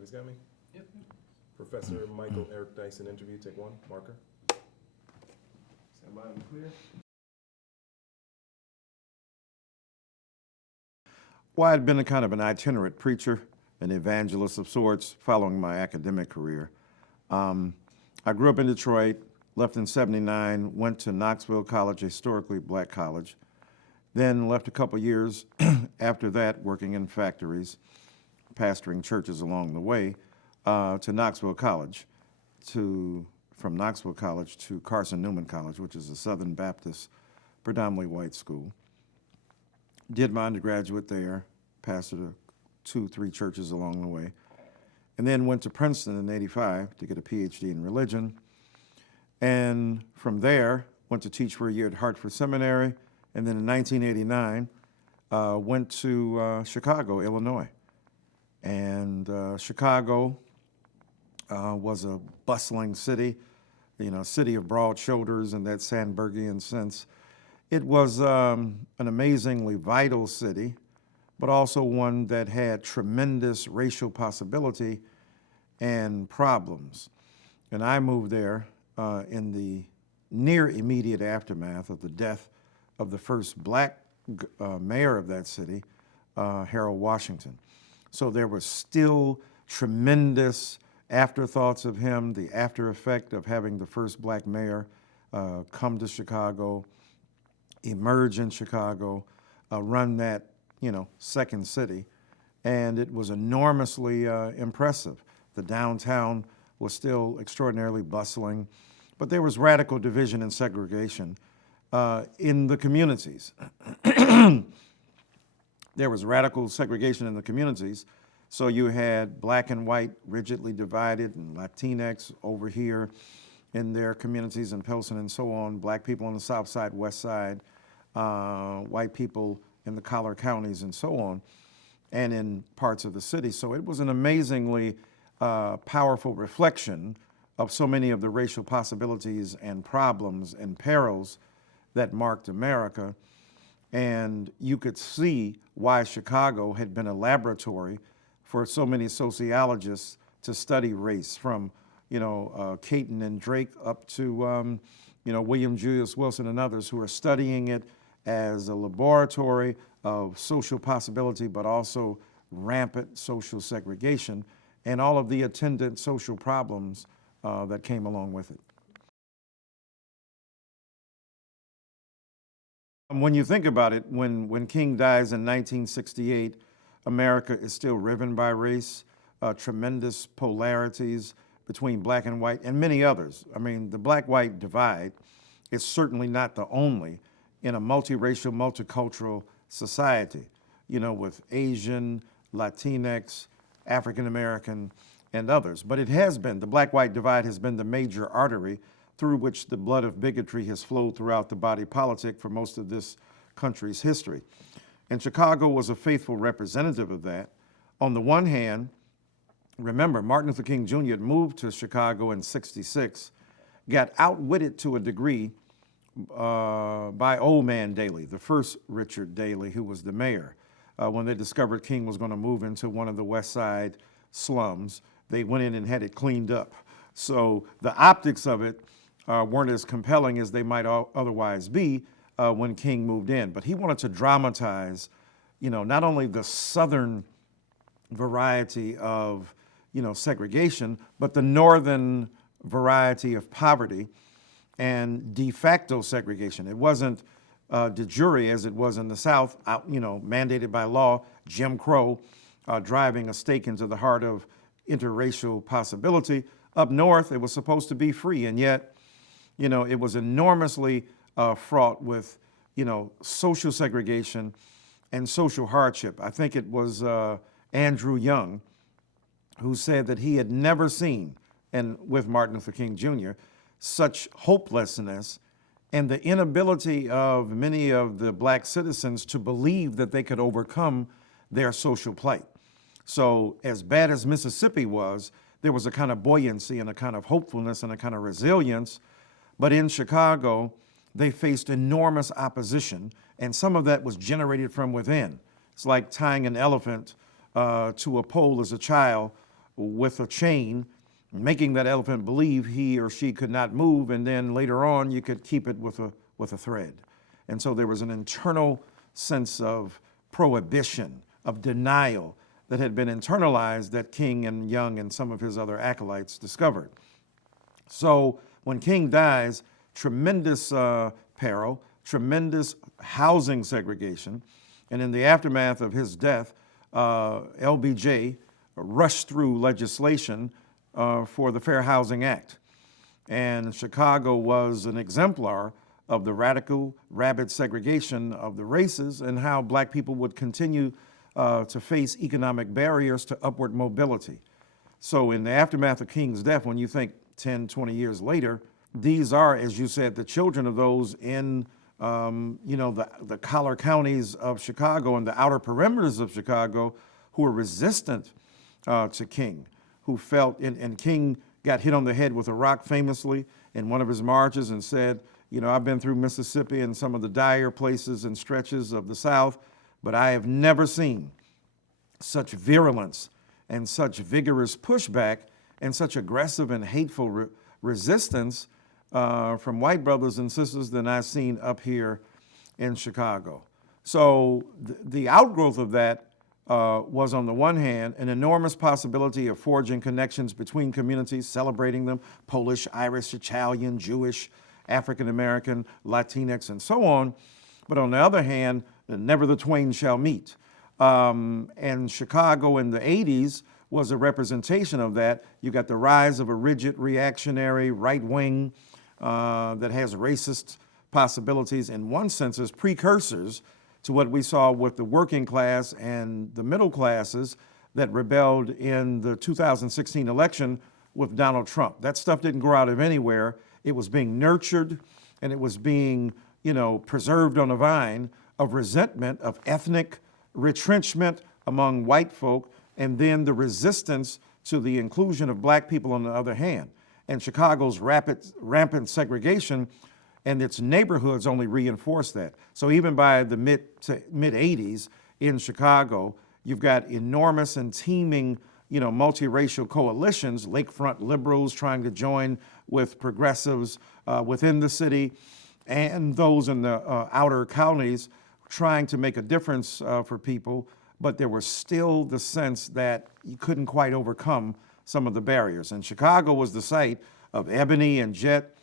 Everybody's got me? Yep. Professor Michael Eric Dyson interview, take one, marker. Stand by and clear. Well, I'd been a kind of an itinerant preacher, an evangelist of sorts, following my academic career. I grew up in Detroit, left in '79, went to Knoxville College, a historically black college, then left a couple years after that working in factories, pastoring churches along the way, to Knoxville College, from Knoxville College to Carson Newman College, which is a Southern Baptist, predominantly white school. Did my undergraduate there, pastored 2-3 churches along the way, and then went to Princeton in '85 to get a PhD in religion. And from there, went to teach for a year at Hartford Seminary, and then in 1989, went to Chicago, Illinois. And Chicago was a bustling city, city of broad shoulders in that Sandbergian sense. It was an amazingly vital city, but also one that had tremendous racial possibility and problems. And I moved there in the near immediate aftermath of the death of the first black mayor of that city, Harold Washington. So there was still tremendous afterthoughts of him, the after effect of having the first black mayor come to Chicago, emerge in Chicago, run that, second city, and it was enormously impressive. The downtown was still extraordinarily bustling, but there was radical division and segregation in the communities. There was radical segregation in the communities, so you had black and white rigidly divided, and Latinx over here in their communities in Pilsen and so on, black people on the south side, west side, white people in the collar counties and so on, and in parts of the city. So it was an amazingly powerful reflection of so many of the racial possibilities and problems and perils that marked America. And you could see why Chicago had been a laboratory for so many sociologists to study race, from Caton and Drake up to William Julius Wilson and others who are studying it as a laboratory of social possibility, but also rampant social segregation and all of the attendant social problems that came along with it. When you think about it, when King dies in 1968, America is still riven by race, tremendous polarities between black and white, and many others. I mean, the black-white divide is certainly not the only in a multiracial, multicultural society, with Asian, Latinx, African American, and others. But it has been, the black-white divide has been the major artery through which the blood of bigotry has flowed throughout the body politic for most of this country's history. And Chicago was a faithful representative of that. On the one hand, remember, Martin Luther King Jr. had moved to Chicago in '66, got outwitted to a degree by Old Man Daley, the first Richard Daley, who was the mayor. When they discovered King was going to move into one of the West Side slums, they went in and had it cleaned up. So the optics of it weren't as compelling as they might otherwise be when King moved in. But he wanted to dramatize, not only the Southern variety of, segregation, but the Northern variety of poverty and de facto segregation. It wasn't de jure as it was in the South, mandated by law, Jim Crow, driving a stake into the heart of interracial possibility. Up north, it was supposed to be free, and yet, it was enormously fraught with, social segregation and social hardship. I think it was Andrew Young who said that he had never seen, and with Martin Luther King Jr., such hopelessness and the inability of many of the black citizens to believe that they could overcome their social plight. So as bad as Mississippi was, there was a kind of buoyancy and a kind of hopefulness and a kind of resilience. But in Chicago, they faced enormous opposition, and some of that was generated from within. It's like tying an elephant to a pole as a child with a chain, making that elephant believe he or she could not move, and then later on you could keep it with a thread. And so there was an internal sense of prohibition, of denial that had been internalized that King and Young and some of his other acolytes discovered. So when King dies, tremendous peril, tremendous housing segregation, and in the aftermath of his death, LBJ rushed through legislation for the Fair Housing Act. And Chicago was an exemplar of the radical, rabid segregation of the races and how black people would continue to face economic barriers to upward mobility. So in the aftermath of King's death, when you think 10, 20 years later, these are, as you said, the children of those in the collar counties of Chicago and the outer perimeters of Chicago who were resistant to King, who felt, and King got hit on the head with a rock famously in one of his marches and said, I've been through Mississippi and some of the dire places and stretches of the South, but I have never seen such virulence and such vigorous pushback and such aggressive and hateful resistance from white brothers and sisters than I've seen up here in Chicago. So the outgrowth of that was, on the one hand, an enormous possibility of forging connections between communities, celebrating them, Polish, Irish, Italian, Jewish, African American, Latinx, and so on. But on the other hand, never the twain shall meet. And Chicago in the 80s was a representation of that. You got the rise of a rigid, reactionary, right wing that has racist possibilities, in one sense, as precursors to what we saw with the working class and the middle classes that rebelled in the 2016 election with Donald Trump. That stuff didn't grow out of anywhere. It was being nurtured, and it was being, preserved on a vine of resentment, of ethnic retrenchment among white folk, and then the resistance to the inclusion of black people on the other hand. And Chicago's rampant segregation and its neighborhoods only reinforced that. So even by the mid 80s in Chicago, you've got enormous and teeming, multiracial coalitions, lakefront liberals trying to join with progressives within the city, and those in the outer counties trying to make a difference for people, but there was still the sense that you couldn't quite overcome some of the barriers. And Chicago was the site of Ebony and Jet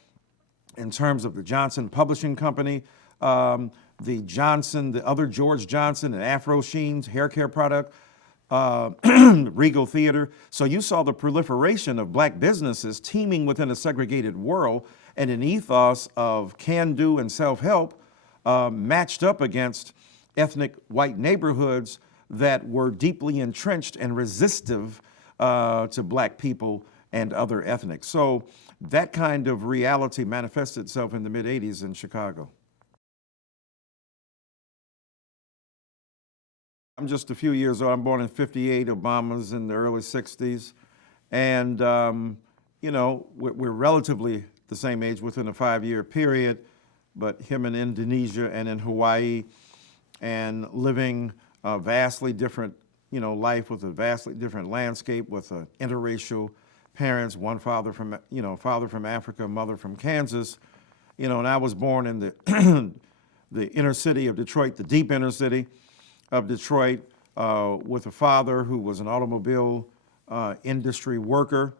in terms of the Johnson Publishing Company, the other George Johnson and Afro Sheen's hair care product, Regal Theater. So you saw the proliferation of black businesses teeming within a segregated world, and an ethos of can-do and self-help matched up against ethnic white neighborhoods that were deeply entrenched and resistive to black people and other ethnics. So that kind of reality manifested itself in the mid-'80s in Chicago. I'm just a few years old. I'm born in '58. Obama's in the early '60s. And, we're relatively the same age within a 5-year period, but him in Indonesia and in Hawaii and living a vastly different, life with a vastly different landscape with interracial parents, one father from Africa, mother from Kansas, and I was born in the the inner city of Detroit, the deep inner city of Detroit, with a father who was an automobile industry worker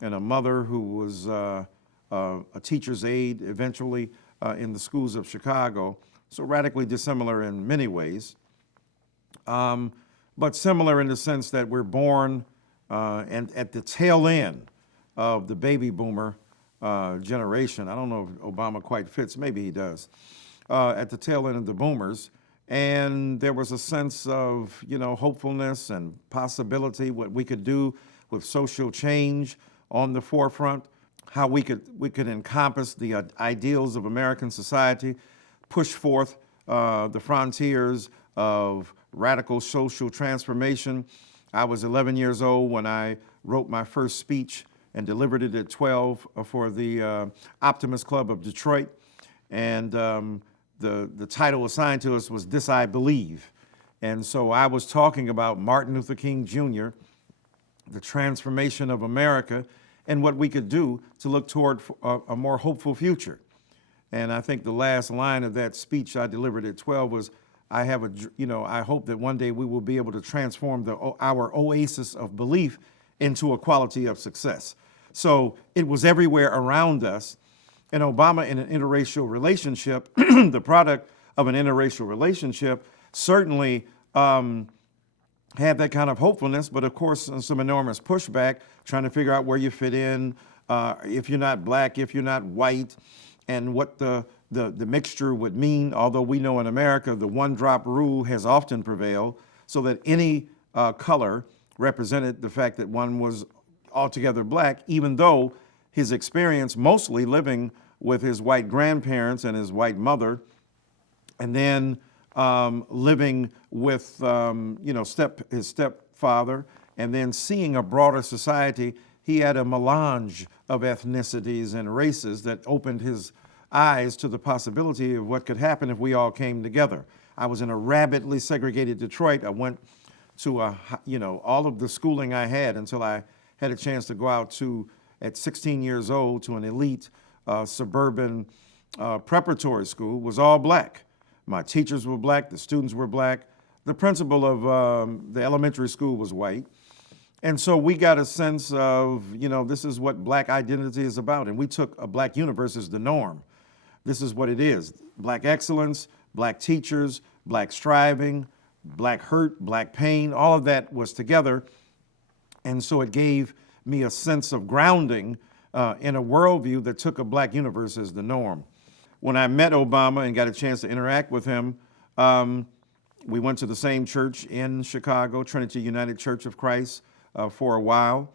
and a mother who was a teacher's aide eventually in the schools of Chicago. So radically dissimilar in many ways, but similar in the sense that we're born and at the tail end of the baby boomer generation. I don't know if Obama quite fits, maybe he does, at the tail end of the boomers. And there was a sense of, hopefulness and possibility, what we could do with social change on the forefront, how we could encompass the ideals of American society, push forth the frontiers of radical social transformation. I was 11 years old when I wrote my first speech and delivered it at 12 for the Optimist Club of Detroit. And the title assigned to us was "This I Believe." And so I was talking about Martin Luther King Jr., the transformation of America, and what we could do to look toward a more hopeful future. And I think the last line of that speech I delivered at 12 was, I hope that one day we will be able to transform our oasis of belief into a quality of success. So it was everywhere around us. And Obama, in an interracial relationship, the product of an interracial relationship, certainly had that kind of hopefulness, but of course some enormous pushback, trying to figure out where you fit in, if you're not black, if you're not white, and what the mixture would mean. Although we know in America the one-drop rule has often prevailed, so that any color represented the fact that one was altogether black, even though his experience mostly living with his white grandparents and his white mother, and then living with his stepfather, and then seeing a broader society. He had a melange of ethnicities and races that opened his eyes to the possibility of what could happen if we all came together. I was in a rabidly segregated Detroit. I went to all of the schooling I had until I had a chance to go out at 16 years old, to an elite suburban preparatory school. Was all black. My teachers were black, the students were black. The principal of the elementary school was white. And so we got a sense of, this is what black identity is about. And we took a black universe as the norm. This is what it is. Black excellence, black teachers, black striving, black hurt, black pain, all of that was together. And so it gave me a sense of grounding in a worldview that took a black universe as the norm. When I met Obama and got a chance to interact with him, we went to the same church in Chicago, Trinity United Church of Christ, for a while,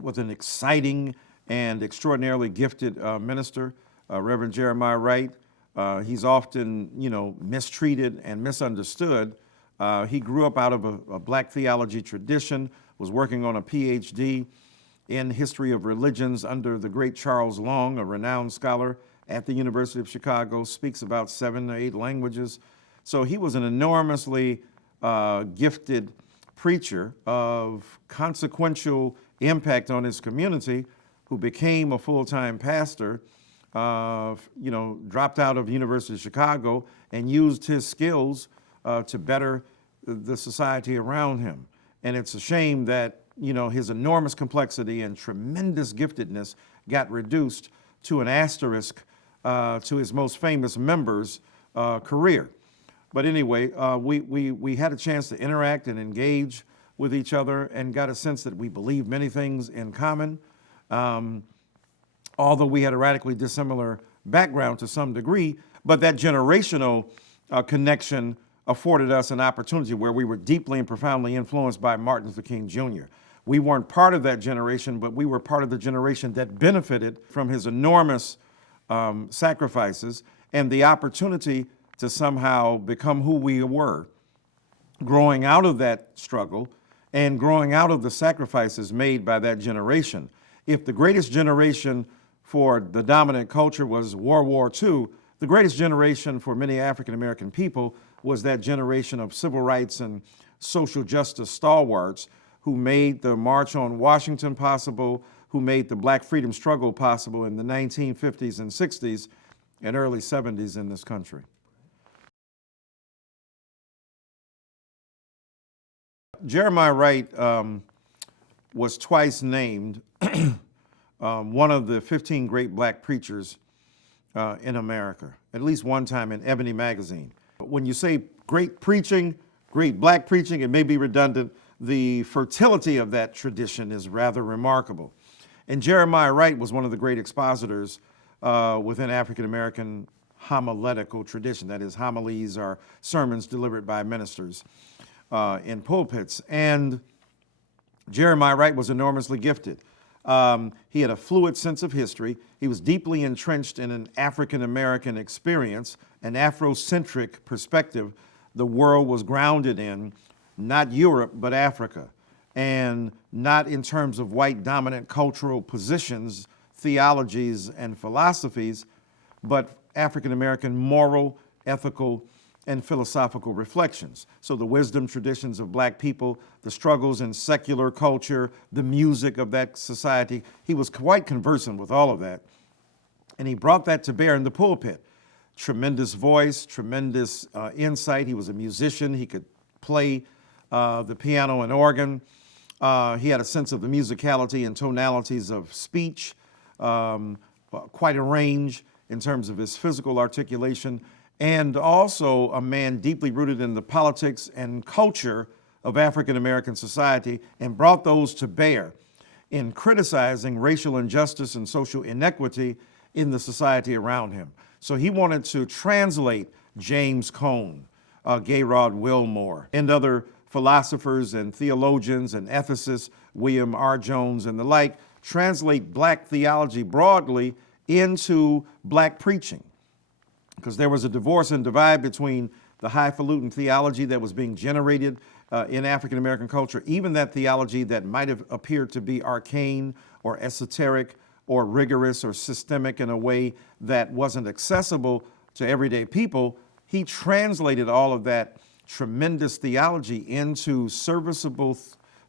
with an exciting and extraordinarily gifted minister, Reverend Jeremiah Wright. He's often, mistreated and misunderstood. He grew up out of a black theology tradition, was working on a PhD in history of religions under the great Charles Long, a renowned scholar at the University of Chicago, speaks about 7 or 8 languages. So he was an enormously gifted preacher of consequential impact on his community, who became a full-time pastor, dropped out of the University of Chicago and used his skills to better the society around him. And it's a shame that, his enormous complexity and tremendous giftedness got reduced to an asterisk to his most famous member's career. But anyway, we had a chance to interact and engage with each other and got a sense that we believed many things in common, although we had a radically dissimilar background to some degree. But that generational connection afforded us an opportunity where we were deeply and profoundly influenced by Martin Luther King Jr. We weren't part of that generation, but we were part of the generation that benefited from his enormous sacrifices and the opportunity to somehow become who we were, growing out of that struggle and growing out of the sacrifices made by that generation. If the greatest generation for the dominant culture was World War II, the greatest generation for many African American people was that generation of civil rights and social justice stalwarts who made the March on Washington possible, who made the Black freedom struggle possible in the 1950s and 60s and early 70s in this country. Jeremiah Wright was twice named one of the 15 great black preachers in America, at least one time in Ebony magazine. When you say great preaching, great black preaching, it may be redundant. The fertility of that tradition is rather remarkable. And Jeremiah Wright was one of the great expositors within African American homiletical tradition. That is, homilies are sermons delivered by ministers in pulpits. And Jeremiah Wright was enormously gifted. He had a fluid sense of history. He was deeply entrenched in an African American experience, an Afrocentric perspective the world was grounded in, not Europe, but Africa, and not in terms of white dominant cultural positions, theologies, and philosophies, but African American moral, ethical, and philosophical reflections. So the wisdom traditions of black people, the struggles in secular culture, the music of that society, he was quite conversant with all of that. And he brought that to bear in the pulpit. Tremendous voice, tremendous insight. He was a musician. He could play the piano and organ. He had a sense of the musicality and tonalities of speech, quite a range in terms of his physical articulation, and also a man deeply rooted in the politics and culture of African American society, and brought those to bear in criticizing racial injustice and social inequity in the society around him. So he wanted to translate James Cone, Gayrod Wilmore, and other philosophers and theologians and ethicists, William R. Jones and the like, translate black theology broadly into black preaching. Because there was a divorce and divide between the highfalutin theology that was being generated in African American culture, even that theology that might have appeared to be arcane or esoteric or rigorous or systemic in a way that wasn't accessible to everyday people. He translated all of that tremendous theology into serviceable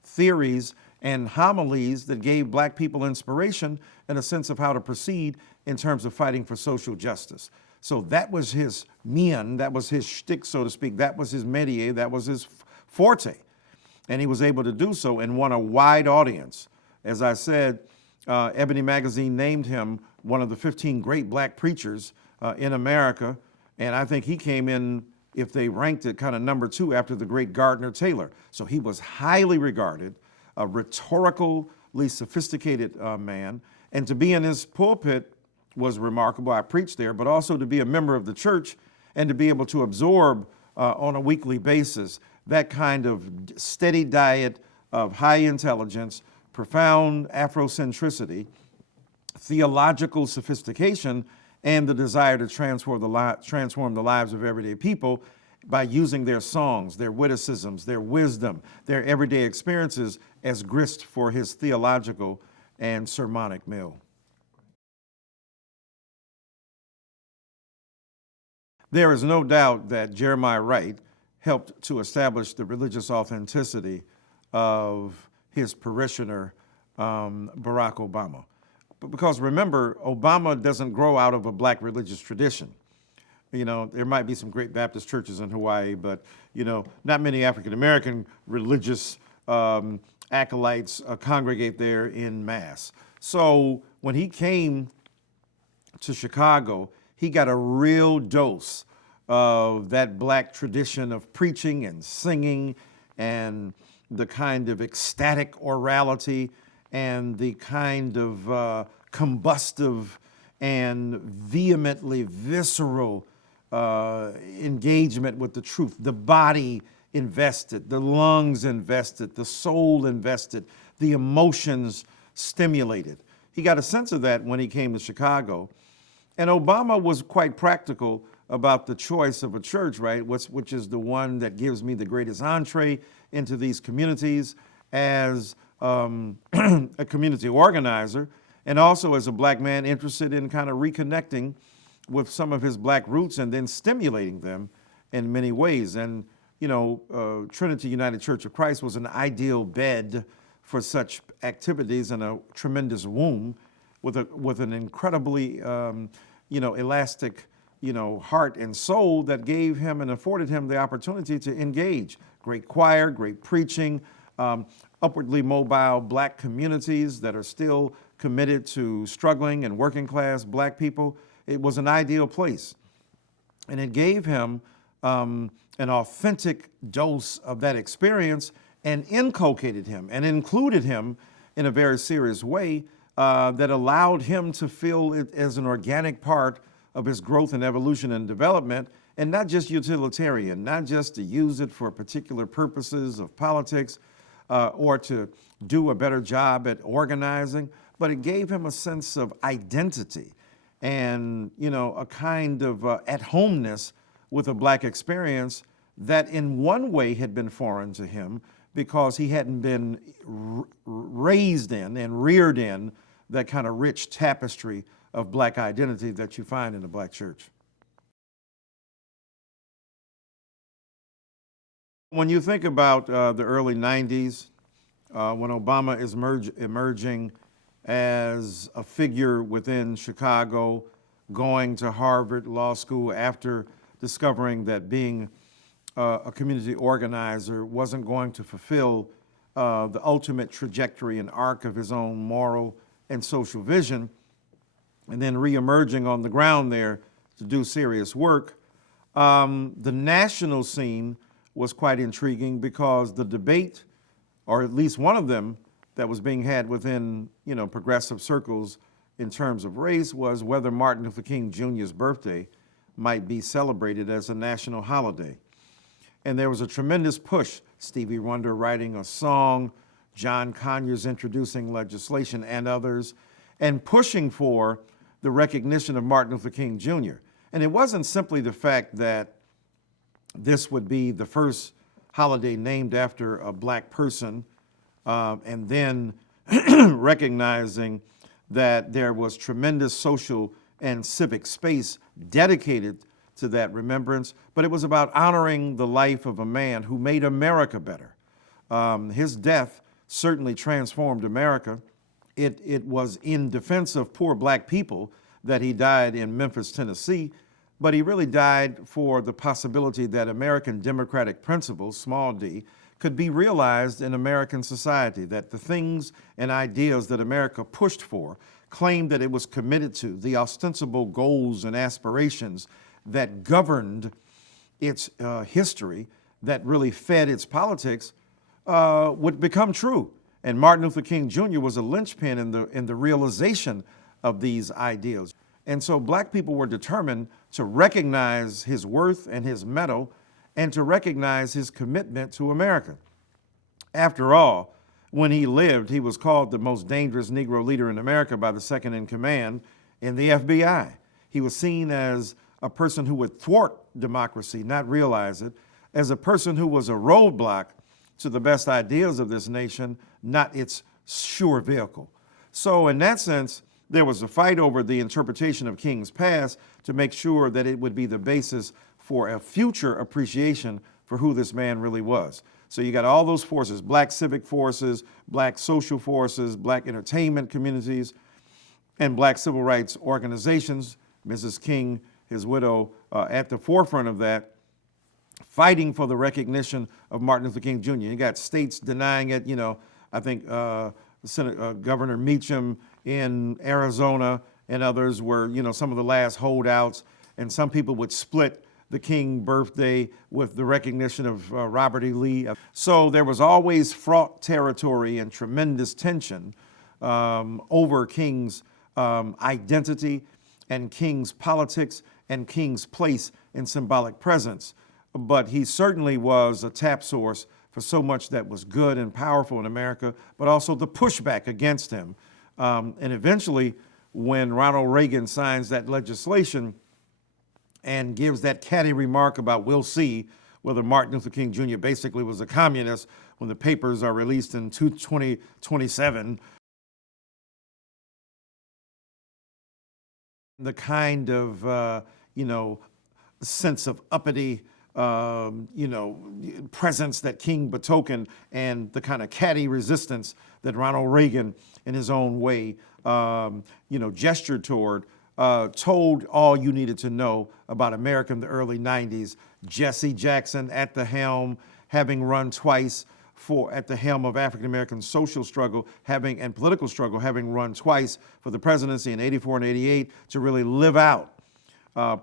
theories and homilies that gave black people inspiration and a sense of how to proceed in terms of fighting for social justice. So that was his mien, that was his shtick, so to speak, that was his métier, that was his forte. And he was able to do so and won a wide audience. As I said, Ebony Magazine named him one of the 15 great black preachers in America, and I think he came in, if they ranked it, kind of number 2 after the great Gardner Taylor. So he was highly regarded, a rhetorically sophisticated man, and to be in his pulpit was remarkable. I preached there, but also to be a member of the church and to be able to absorb on a weekly basis that kind of steady diet of high intelligence, profound Afrocentricity, theological sophistication, and the desire to transform the lives of everyday people by using their songs, their witticisms, their wisdom, their everyday experiences as grist for his theological and sermonic mill. There is no doubt that Jeremiah Wright helped to establish the religious authenticity of his parishioner, Barack Obama. Because remember, Obama doesn't grow out of a black religious tradition. You know, there might be some great Baptist churches in Hawaii, but, you know, not many African-American religious acolytes congregate there in mass. So when he came to Chicago, he got a real dose of that black tradition of preaching and singing and the kind of ecstatic orality and the kind of combustive and vehemently visceral engagement with the truth. The body invested, the lungs invested, the soul invested, the emotions stimulated. He got a sense of that when he came to Chicago. And Obama was quite practical about the choice of a church, right? Which is the one that gives me the greatest entree into these communities as a community organizer, and also as a black man interested in kind of reconnecting with some of his black roots and then stimulating them in many ways. And, you know, Trinity United Church of Christ was an ideal bed for such activities and a tremendous womb with an incredibly, you know, elastic, you know, heart and soul that gave him and afforded him the opportunity to engage. Great choir, great preaching, upwardly mobile black communities that are still committed to struggling and working class black people. It was an ideal place. And it gave him an authentic dose of that experience and inculcated him and included him in a very serious way that allowed him to feel it as an organic part of his growth and evolution and development, and not just utilitarian, not just to use it for particular purposes of politics or to do a better job at organizing, but it gave him a sense of identity and, you know, a kind of at-homeness with a black experience that in one way had been foreign to him because he hadn't been raised in and reared in that kind of rich tapestry of black identity that you find in the black church. When you think about the early 90s, when Obama is emerging as a figure within Chicago, going to Harvard Law School after discovering that being a community organizer wasn't going to fulfill the ultimate trajectory and arc of his own moral and social vision, and then reemerging on the ground there to do serious work. The national scene was quite intriguing because the debate, or at least one of them that was being had within, progressive circles in terms of race, was whether Martin Luther King Jr.'s birthday might be celebrated as a national holiday. And there was a tremendous push, Stevie Wonder writing a song, John Conyers introducing legislation and others, and pushing for the recognition of Martin Luther King Jr. And it wasn't simply the fact that this would be the first holiday named after a black person, and then recognizing that there was tremendous social and civic space dedicated to that remembrance, but it was about honoring the life of a man who made America better. His death certainly transformed America. It was in defense of poor black people that he died in Memphis, Tennessee, but he really died for the possibility that American democratic principles, small d, could be realized in American society, that the things and ideas that America pushed for, claimed that it was committed to, the ostensible goals and aspirations that governed its history, that really fed its politics, would become true. And Martin Luther King Jr. was a linchpin in the realization of these ideals. And so black people were determined to recognize his worth and his mettle, and to recognize his commitment to America. After all, when he lived, he was called the most dangerous Negro leader in America by the second in command in the FBI. He was seen as a person who would thwart democracy, not realize it, as a person who was a roadblock to the best ideas of this nation, not its sure vehicle. So in that sense, there was a fight over the interpretation of King's past to make sure that it would be the basis for a future appreciation for who this man really was. So you got all those forces, black civic forces, black social forces, black entertainment communities, and black civil rights organizations, Mrs. King, his widow, at the forefront of that, fighting for the recognition of Martin Luther King Jr. You got states denying it, I think Governor Meacham in Arizona and others were, some of the last holdouts, and some people would split the King birthday with the recognition of Robert E. Lee. So there was always fraught territory and tremendous tension over King's identity and King's politics and King's place in symbolic presence. But he certainly was a tap source for so much that was good and powerful in America, but also the pushback against him. And eventually, when Ronald Reagan signs that legislation and gives that catty remark about we'll see whether Martin Luther King Jr. basically was a communist when the papers are released in 2027, the kind of, sense of uppity, presence that King betokened, and the kind of catty resistance that Ronald Reagan, in his own way, gestured toward, told all you needed to know about America in the early 90s. Jesse Jackson at the helm, having run twice at the helm of African-American social struggle and political struggle, having run twice for the presidency in '84 and '88 to really live out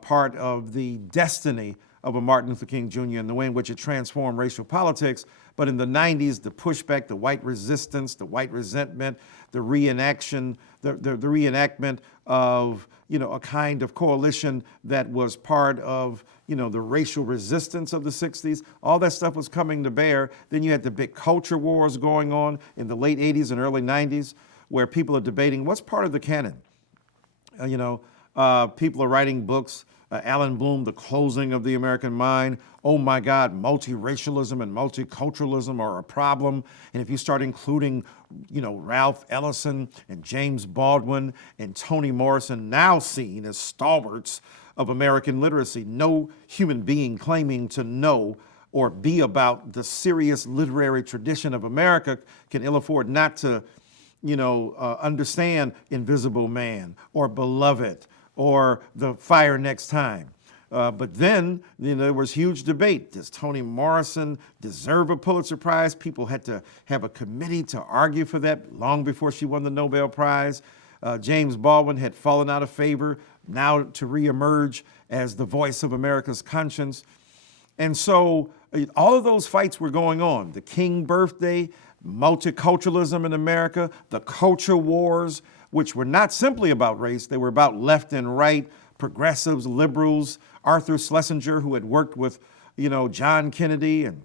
part of the destiny of a Martin Luther King Jr. and the way in which it transformed racial politics. But in the 90s, the pushback, the white resistance, the white resentment, the reenactment of, a kind of coalition that was part of, the racial resistance of the 60s, all that stuff was coming to bear. Then you had the big culture wars going on in the late 80s and early 90s, where people are debating what's part of the canon. People are writing books. Alan Bloom, The Closing of the American Mind. Oh my God, multiracialism and multiculturalism are a problem. And if you start including, Ralph Ellison and James Baldwin and Toni Morrison, now seen as stalwarts of American literacy, no human being claiming to know or be about the serious literary tradition of America can ill afford not to, understand Invisible Man or Beloved or The Fire Next Time. But then, there was huge debate. Does Toni Morrison deserve a Pulitzer Prize? People had to have a committee to argue for that long before she won the Nobel Prize. James Baldwin had fallen out of favor, now to reemerge as the voice of America's conscience. And so all of those fights were going on. The King birthday, multiculturalism in America, the culture wars, which were not simply about race, they were about left and right, progressives, liberals. Arthur Schlesinger, who had worked with, John Kennedy and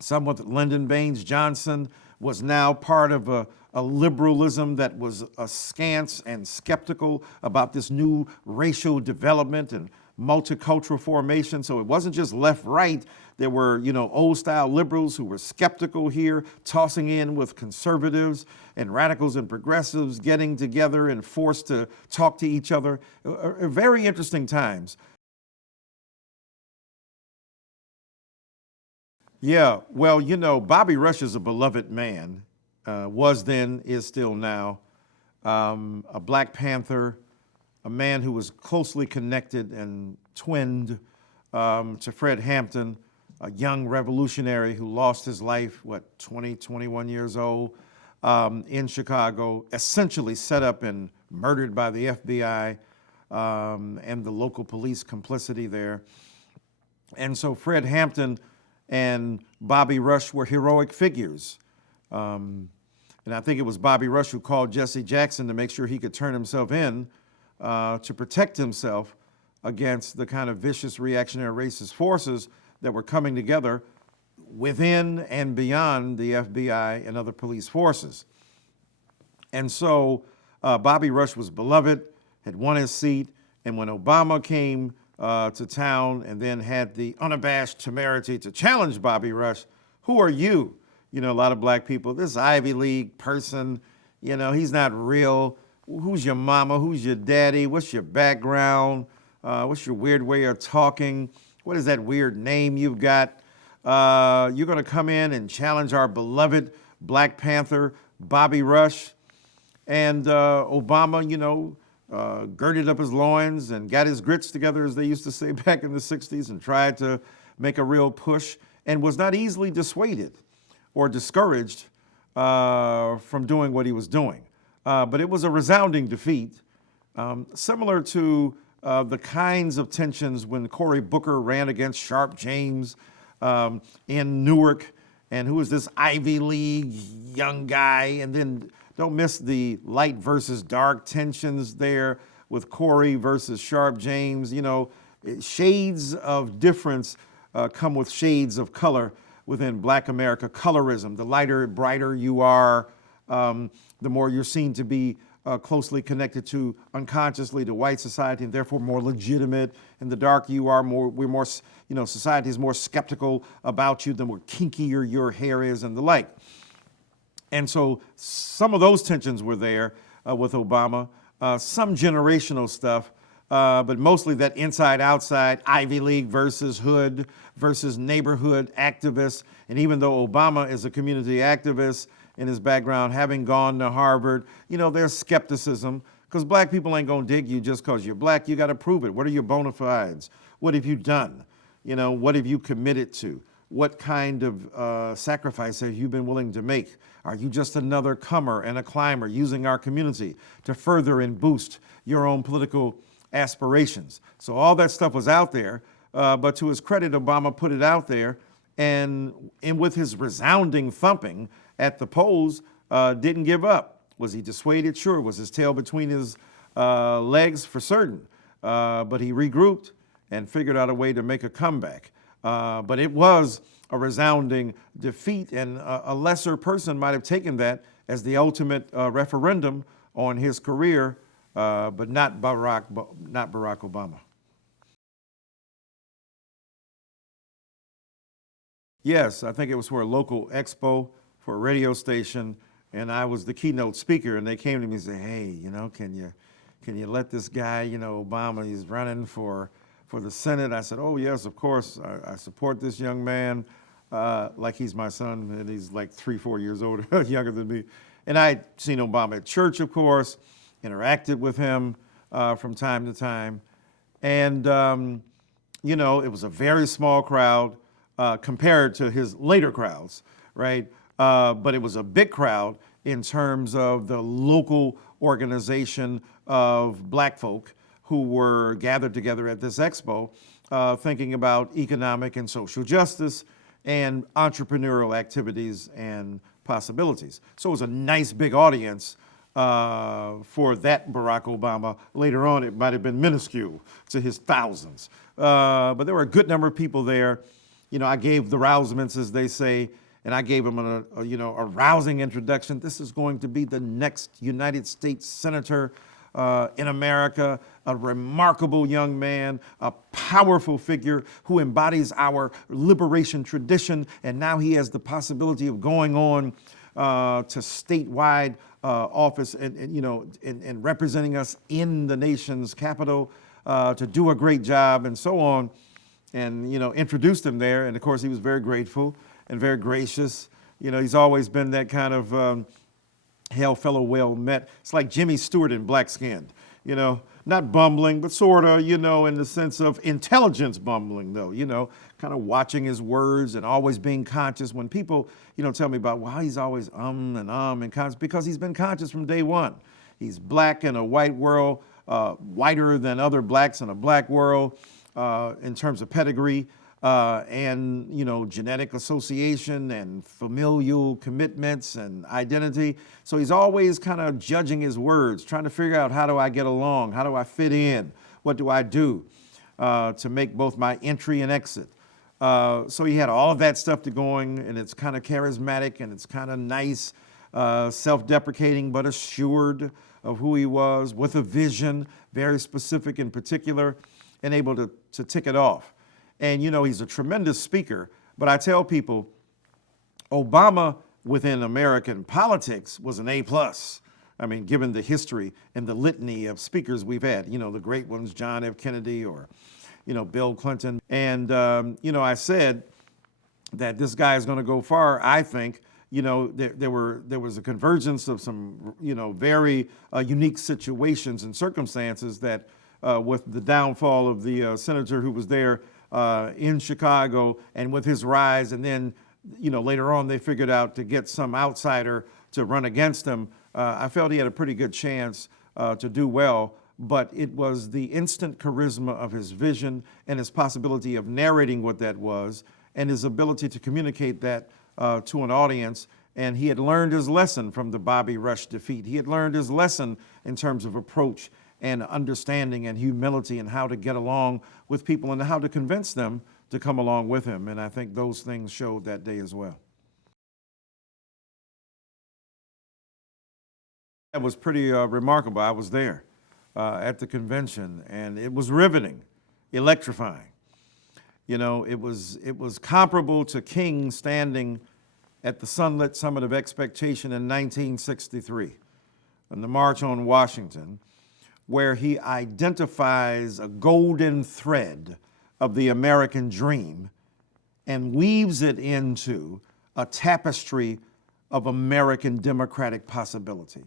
some with Lyndon Baines Johnson, was now part of a liberalism that was askance and skeptical about this new racial development and multicultural formation. So it wasn't just left-right. There were, old-style liberals who were skeptical here, tossing in with conservatives and radicals and progressives getting together and forced to talk to each other. Very interesting times. Yeah, well, Bobby Rush is a beloved man, was then, is still now, a Black Panther, a man who was closely connected and twinned to Fred Hampton, a young revolutionary who lost his life, 21 years old, in Chicago, essentially set up and murdered by the FBI and the local police complicity there. And so Fred Hampton and Bobby Rush were heroic figures. And I think it was Bobby Rush who called Jesse Jackson to make sure he could turn himself in to protect himself against the kind of vicious reactionary racist forces that were coming together within and beyond the FBI and other police forces. And so Bobby Rush was beloved, had won his seat, and when Obama came to town and then had the unabashed temerity to challenge Bobby Rush, who are you? A lot of Black people, this Ivy League person, he's not real. Who's your mama? Who's your daddy? What's your background? What's your weird way of talking? What is that weird name you've got? You're going to come in and challenge our beloved Black Panther, Bobby Rush. And Obama, girded up his loins and got his grits together, as they used to say back in the 60s, and tried to make a real push and was not easily dissuaded or discouraged from doing what he was doing. But it was a resounding defeat, similar to the kinds of tensions when Cory Booker ran against Sharp James in Newark, and who was this Ivy League young guy, and then don't miss the light versus dark tensions there with Cory versus Sharp James. Shades of difference come with shades of color within Black America. Colorism, the lighter, brighter you are, the more you're seen to be closely connected to unconsciously to white society and therefore more legitimate. And the darker you are, society is more skeptical about you, the more kinkier your hair is and the like. And so some of those tensions were there with Obama, some generational stuff, but mostly that inside-outside, Ivy League versus hood versus neighborhood activists. And even though Obama is a community activist in his background, having gone to Harvard, there's skepticism, because Black people ain't gonna dig you just because you're Black. You gotta prove it. What are your bona fides? What have you done? What have you committed to? What kind of sacrifice have you been willing to make? Are you just another comer and a climber using our community to further and boost your own political aspirations? So all that stuff was out there, but to his credit, Obama put it out there, and with his resounding thumping at the polls, didn't give up. Was he dissuaded? Sure. Was his tail between his legs? For certain. But he regrouped and figured out a way to make a comeback. But it was a resounding defeat, and a lesser person might have taken that as the ultimate referendum on his career, but not Barack Obama. Yes, I think it was for a local expo for a radio station, and I was the keynote speaker, and they came to me and said, hey, can you let this guy, Obama, he's running for for the Senate. I said, oh, yes, of course, I support this young man like he's my son, and he's like 3-4 years older, younger than me. And I'd seen Obama at church, of course, interacted with him from time to time. And, you know, it was a very small crowd compared to his later crowds, right? But it was a big crowd in terms of the local organization of black folk who were gathered together at this expo thinking about economic and social justice and entrepreneurial activities and possibilities. So it was a nice big audience for that Barack Obama. Later on, it might have been minuscule to his thousands. But there were a good number of people there. You know, I gave the rousements, as they say, and I gave him a rousing introduction. This is going to be the next United States Senator in America, a remarkable young man, a powerful figure who embodies our liberation tradition, and now he has the possibility of going on to statewide office and representing us in the nation's capital to do a great job and so on. And, you know, introduced him there. And of course, he was very grateful and very gracious. You know, he's always been that kind of hail fellow well met. It's like Jimmy Stewart in Black Skinned, you know, not bumbling, but sort of, you know, in the sense of intelligence bumbling, though, you know, kind of watching his words and always being conscious. When people, you know, tell me about, well, he's always and conscious, because he's been conscious from day one. He's black in a white world, whiter than other blacks in a black world in terms of pedigree. And, you know, genetic association and familial commitments and identity. So he's always kind of judging his words, trying to figure out, how do I get along? How do I fit in? What do I do to make both my entry and exit? So he had all of that stuff to going, and it's kind of charismatic and it's kind of nice, self-deprecating, but assured of who he was, with a vision, very specific in particular, and able to tick it off. And, you know, he's a tremendous speaker, but I tell people, Obama within American politics was an A+. I mean, given the history and the litany of speakers we've had, you know, the great ones, John F. Kennedy or, you know, Bill Clinton. And, you know, I said that this guy is going to go far. I think, you know, there was a convergence of some, you know, very unique situations and circumstances that with the downfall of the senator who was there in Chicago, and with his rise, and then, you know, later on they figured out to get some outsider to run against him. I felt he had a pretty good chance to do well, but it was the instant charisma of his vision and his possibility of narrating what that was, and his ability to communicate that to an audience. And he had learned his lesson from the Bobby Rush defeat. He had learned his lesson in terms of approach and understanding and humility, and how to get along with people and how to convince them to come along with him. And I think those things showed that day as well. That was pretty remarkable. I was there at the convention, and it was riveting, electrifying. You know, it was comparable to King standing at the Sunlit Summit of Expectation in 1963 on the March on Washington, where he identifies a golden thread of the American dream and weaves it into a tapestry of American democratic possibility.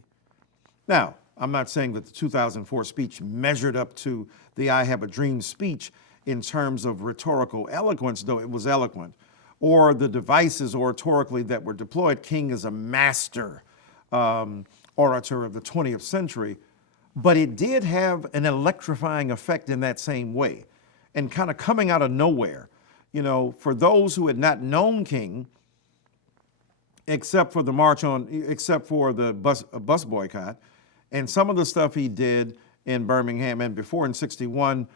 Now, I'm not saying that the 2004 speech measured up to the I Have a Dream speech in terms of rhetorical eloquence, though it was eloquent, or the devices oratorically that were deployed. King is a master orator of the 20th century. But it did have an electrifying effect in that same way, and kind of coming out of nowhere. You know, for those who had not known King, except for the bus boycott, and some of the stuff he did in Birmingham and before in '61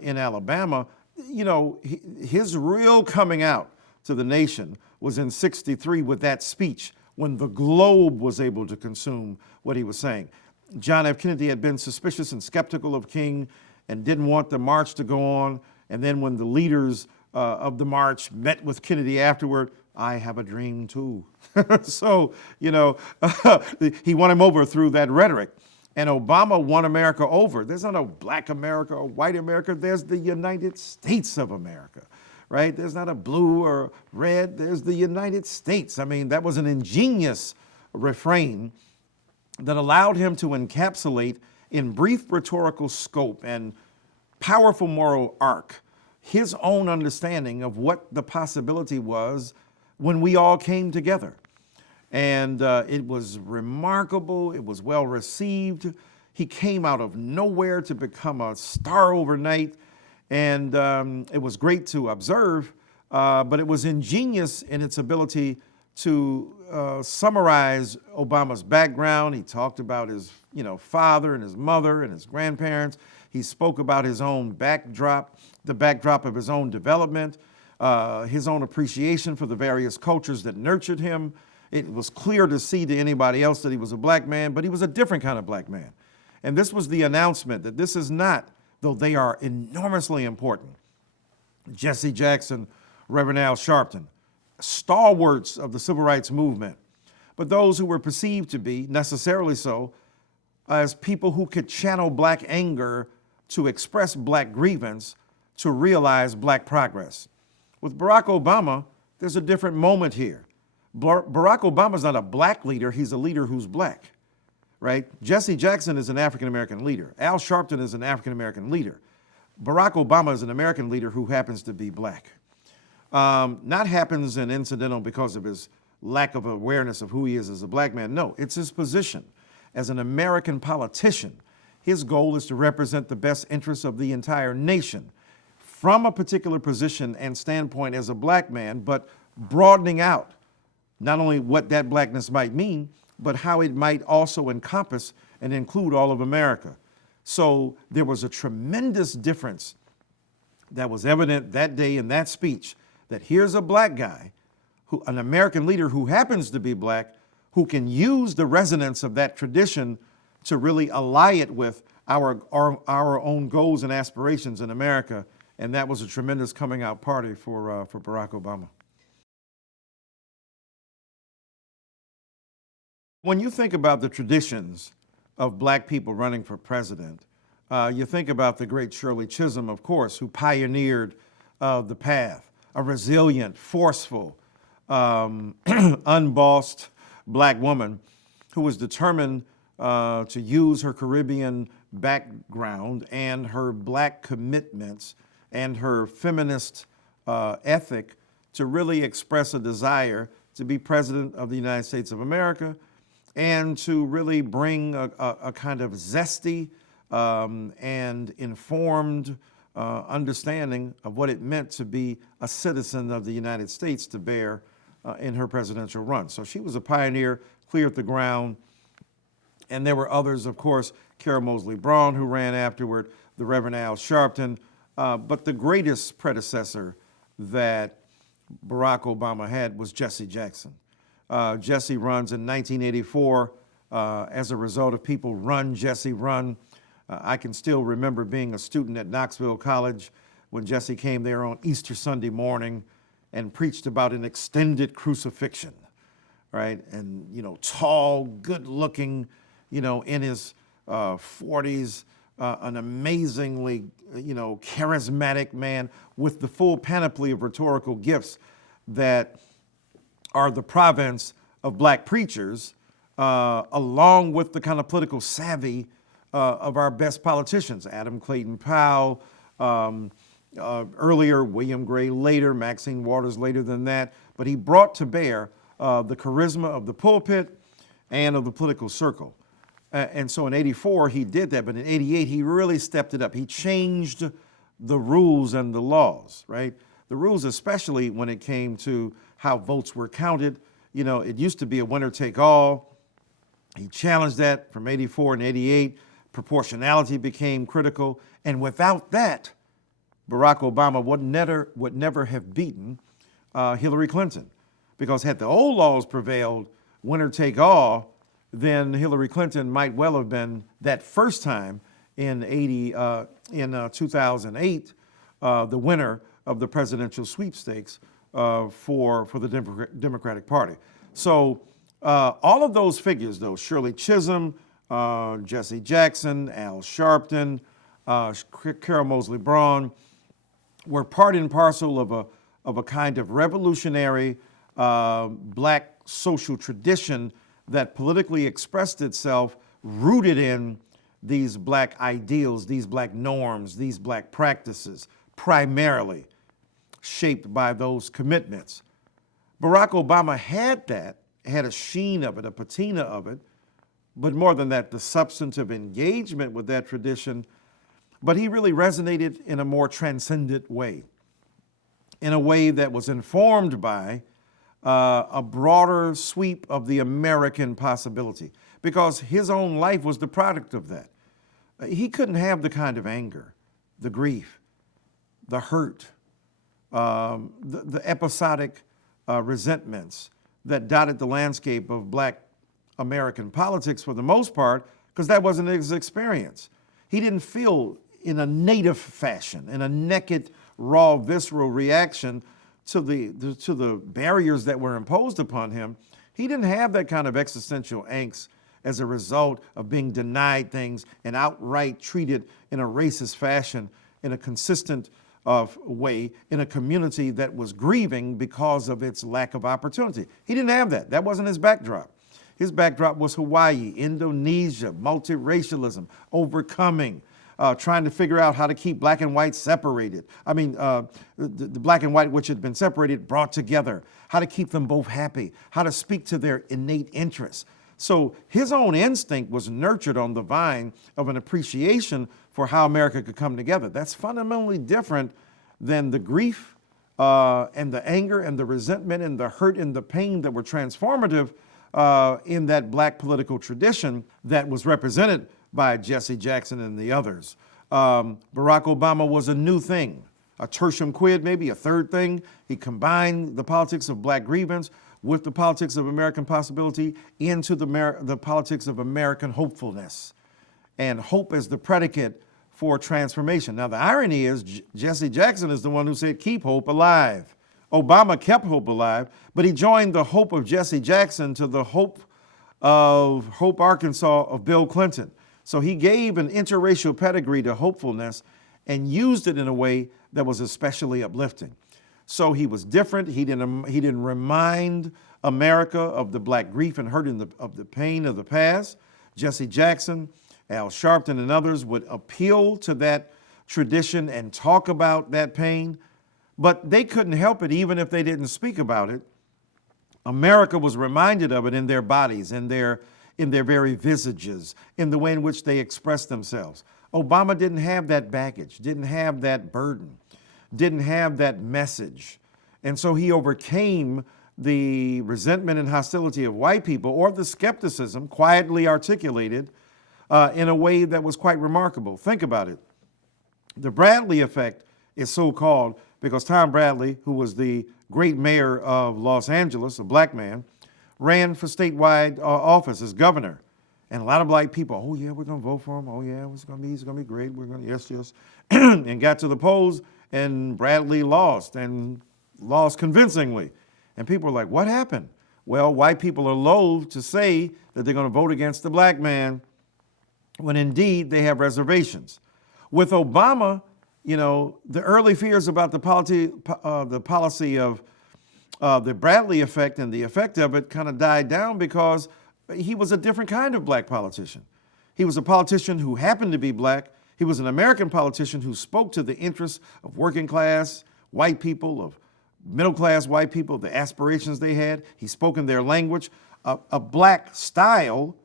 in Alabama, you know, his real coming out to the nation was in '63 with that speech, when the globe was able to consume what he was saying. John F. Kennedy had been suspicious and skeptical of King and didn't want the march to go on. And then when the leaders of the march met with Kennedy afterward, I have a dream too. So, you know, he won him over through that rhetoric. And Obama won America over. There's not a black America or white America. There's the United States of America, right? There's not a blue or red. There's the United States. I mean, that was an ingenious refrain that allowed him to encapsulate in brief rhetorical scope and powerful moral arc his own understanding of what the possibility was when we all came together. And it was remarkable. It was well received. He came out of nowhere to become a star overnight. And it was great to observe, but it was ingenious in its ability to summarize Obama's background. He talked about his father and his mother and his grandparents. He spoke about his own backdrop, the backdrop of his own development, his own appreciation for the various cultures that nurtured him. It was clear to see to anybody else that he was a black man, but he was a different kind of black man. And this was the announcement that this is not, though they are enormously important, Jesse Jackson, Reverend Al Sharpton, stalwarts of the civil rights movement, but those who were perceived to be, necessarily so, as people who could channel black anger to express black grievance, to realize black progress. With Barack Obama, there's a different moment here. Barack Obama's not a black leader, he's a leader who's black, right? Jesse Jackson is an African-American leader. Al Sharpton is an African-American leader. Barack Obama is an American leader who happens to be black. Not happens and incidental because of his lack of awareness of who he is as a black man. No, it's his position. As an American politician, his goal is to represent the best interests of the entire nation from a particular position and standpoint as a black man, but broadening out not only what that blackness might mean, but how it might also encompass and include all of America. So there was a tremendous difference that was evident that day in that speech, that here's a black guy, an American leader who happens to be black, who can use the resonance of that tradition to really ally it with our own goals and aspirations in America. And that was a tremendous coming out party for Barack Obama. When you think about the traditions of black people running for president, you think about the great Shirley Chisholm, of course, who pioneered the path, a resilient, forceful, unbossed black woman who was determined to use her Caribbean background and her black commitments and her feminist ethic to really express a desire to be president of the United States of America and to really bring a kind of zesty and informed understanding of what it meant to be a citizen of the United States to bear in her presidential run. So she was a pioneer, cleared the ground, and there were others, of course, Carol Moseley Braun, who ran afterward, the Reverend Al Sharpton, but the greatest predecessor that Barack Obama had was Jesse Jackson. Jesse runs in 1984 as a result of people run, Jesse run. I can still remember being a student at Knoxville College when Jesse came there on Easter Sunday morning and preached about an extended crucifixion, right? And, tall, good looking, in his 40s, an amazingly, charismatic man with the full panoply of rhetorical gifts that are the province of black preachers, along with the kind of political savvy of our best politicians, Adam Clayton Powell, earlier, William Gray later, Maxine Waters later than that, but he brought to bear the charisma of the pulpit and of the political circle. And so in 84, he did that, but in 88, he really stepped it up. He changed the rules and the laws, right? The rules, especially when it came to how votes were counted. It used to be a winner take all. He challenged that from 84 and 88. Proportionality became critical. And without that, Barack Obama would never have beaten Hillary Clinton. Because had the old laws prevailed, winner take all, then Hillary Clinton might well have been that first time in 2008, the winner of the presidential sweepstakes for the Democratic Party. So all of those figures, though, Shirley Chisholm, Jesse Jackson, Al Sharpton, Carol Moseley Braun, were part and parcel of a kind of revolutionary black social tradition that politically expressed itself, rooted in these black ideals, these black norms, these black practices, primarily shaped by those commitments. Barack Obama had that, had a sheen of it, a patina of it, but more than that, the substantive engagement with that tradition. But he really resonated in a more transcendent way, in a way that was informed by a broader sweep of the American possibility, because his own life was the product of that. He couldn't have the kind of anger, the grief, the hurt, the episodic resentments that dotted the landscape of black American politics for the most part, because that wasn't his experience. He didn't feel in a native fashion, in a naked, raw, visceral reaction to the barriers that were imposed upon him. He didn't have that kind of existential angst as a result of being denied things and outright treated in a racist fashion, in a consistent way, in a community that was grieving because of its lack of opportunity. He didn't have that. That wasn't his backdrop. His backdrop was Hawaii, Indonesia, multiracialism, overcoming, trying to figure out how to keep black and white separated. I mean, the black and white, which had been separated, brought together, how to keep them both happy, how to speak to their innate interests. So his own instinct was nurtured on the vine of an appreciation for how America could come together. That's fundamentally different than the grief and the anger and the resentment and the hurt and the pain that were transformative in that black political tradition that was represented by Jesse Jackson and the others. Barack Obama was a new thing, a tertium quid, maybe a third thing. He combined the politics of black grievance with the politics of American possibility into the politics of American hopefulness, and hope as the predicate for transformation. Now, the irony is Jesse Jackson is the one who said, keep hope alive. Obama kept hope alive, but he joined the hope of Jesse Jackson to the hope of Hope, Arkansas of Bill Clinton. So he gave an interracial pedigree to hopefulness and used it in a way that was especially uplifting. So he was different. He didn't remind America of the black grief and hurt of the pain of the past. Jesse Jackson, Al Sharpton, and others would appeal to that tradition and talk about that pain, but they couldn't help it even if they didn't speak about it. America was reminded of it in their bodies, in their very visages, in the way in which they expressed themselves. Obama didn't have that baggage, didn't have that burden, didn't have that message. And so he overcame the resentment and hostility of white people, or the skepticism quietly articulated in a way that was quite remarkable. Think about it. The Bradley effect is so called because Tom Bradley, who was the great mayor of Los Angeles, a black man, ran for statewide office as governor. And a lot of black people, oh yeah, we're gonna vote for him. Oh yeah, he's gonna be great. We're gonna, yes. And got to the polls, and Bradley lost, and lost convincingly. And people were like, what happened? Well, white people are loath to say that they're gonna vote against the black man when indeed they have reservations. With Obama, you know, the early fears about the policy of the Bradley effect and the effect of it kind of died down because he was a different kind of black politician. He was a politician who happened to be black. He was an American politician who spoke to the interests of working class white people, of middle class white people, the aspirations they had. He spoke in their language, a black style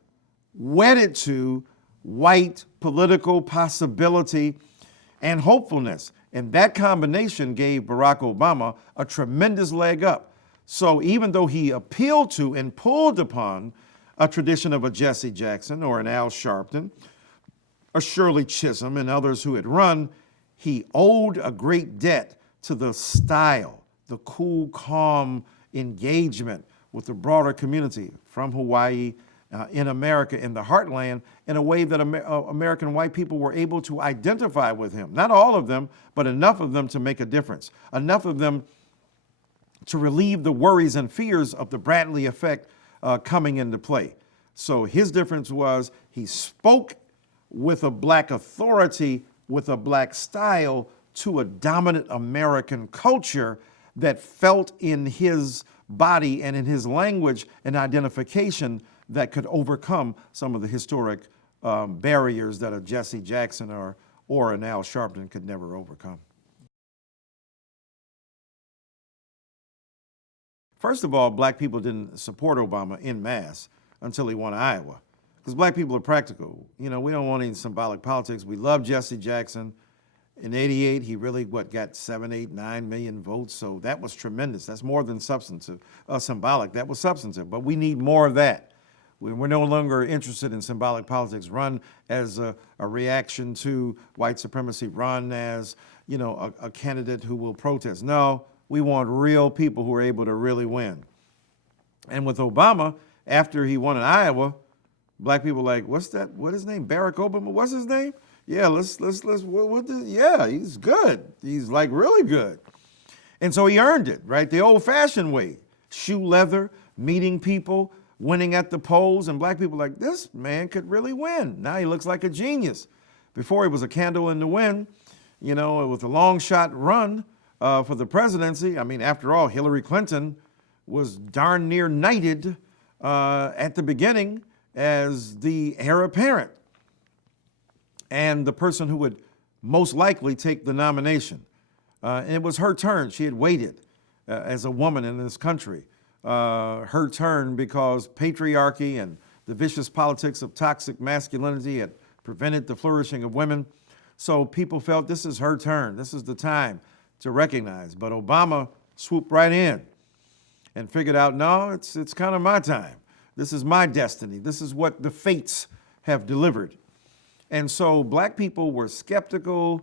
wedded to white political possibility and hopefulness. And that combination gave Barack Obama a tremendous leg up. So even though he appealed to and pulled upon a tradition of a Jesse Jackson or an Al Sharpton, a Shirley Chisholm and others who had run, he owed a great debt to the style, the cool, calm engagement with the broader community from Hawaii, in America, in the heartland, in a way that American white people were able to identify with him. Not all of them, but enough of them to make a difference. Enough of them to relieve the worries and fears of the Bradley effect coming into play. So his difference was He spoke with a black authority, with a black style to a dominant American culture that felt in his body and in his language an identification that could overcome some of the historic barriers that a Jesse Jackson or an Al Sharpton could never overcome. First of all, black people didn't support Obama en masse until he won Iowa, because black people are practical. You know, we don't want any symbolic politics. We love Jesse Jackson. In '88, he really, got 7, 8, 9 million votes, so that was tremendous. That's more than substantive, symbolic. That was substantive, but we need more of that. We're no longer interested in symbolic politics run as a reaction to white supremacy, run as, a candidate who will protest. No, we want real people who are able to really win. And with Obama, after he won in Iowa, black people were like, what's that? What is his name? Barack Obama? What's his name? Yeah, yeah, he's good. He's like really good. And so he earned it, right? The old fashioned way, shoe leather, meeting people, winning at the polls, and black people like, this man could really win. Now he looks like a genius. Before he was a candle in the wind, with a long shot run for the presidency. I mean, after all, Hillary Clinton was darn near knighted at the beginning as the heir apparent and the person who would most likely take the nomination. And it was her turn. She had waited as a woman in this country. Her turn, because patriarchy and the vicious politics of toxic masculinity had prevented the flourishing of women. So people felt this is her turn. This is the time to recognize. But Obama swooped right in and figured out, no, it's kind of my time. This is my destiny. This is what the fates have delivered. And so black people were skeptical.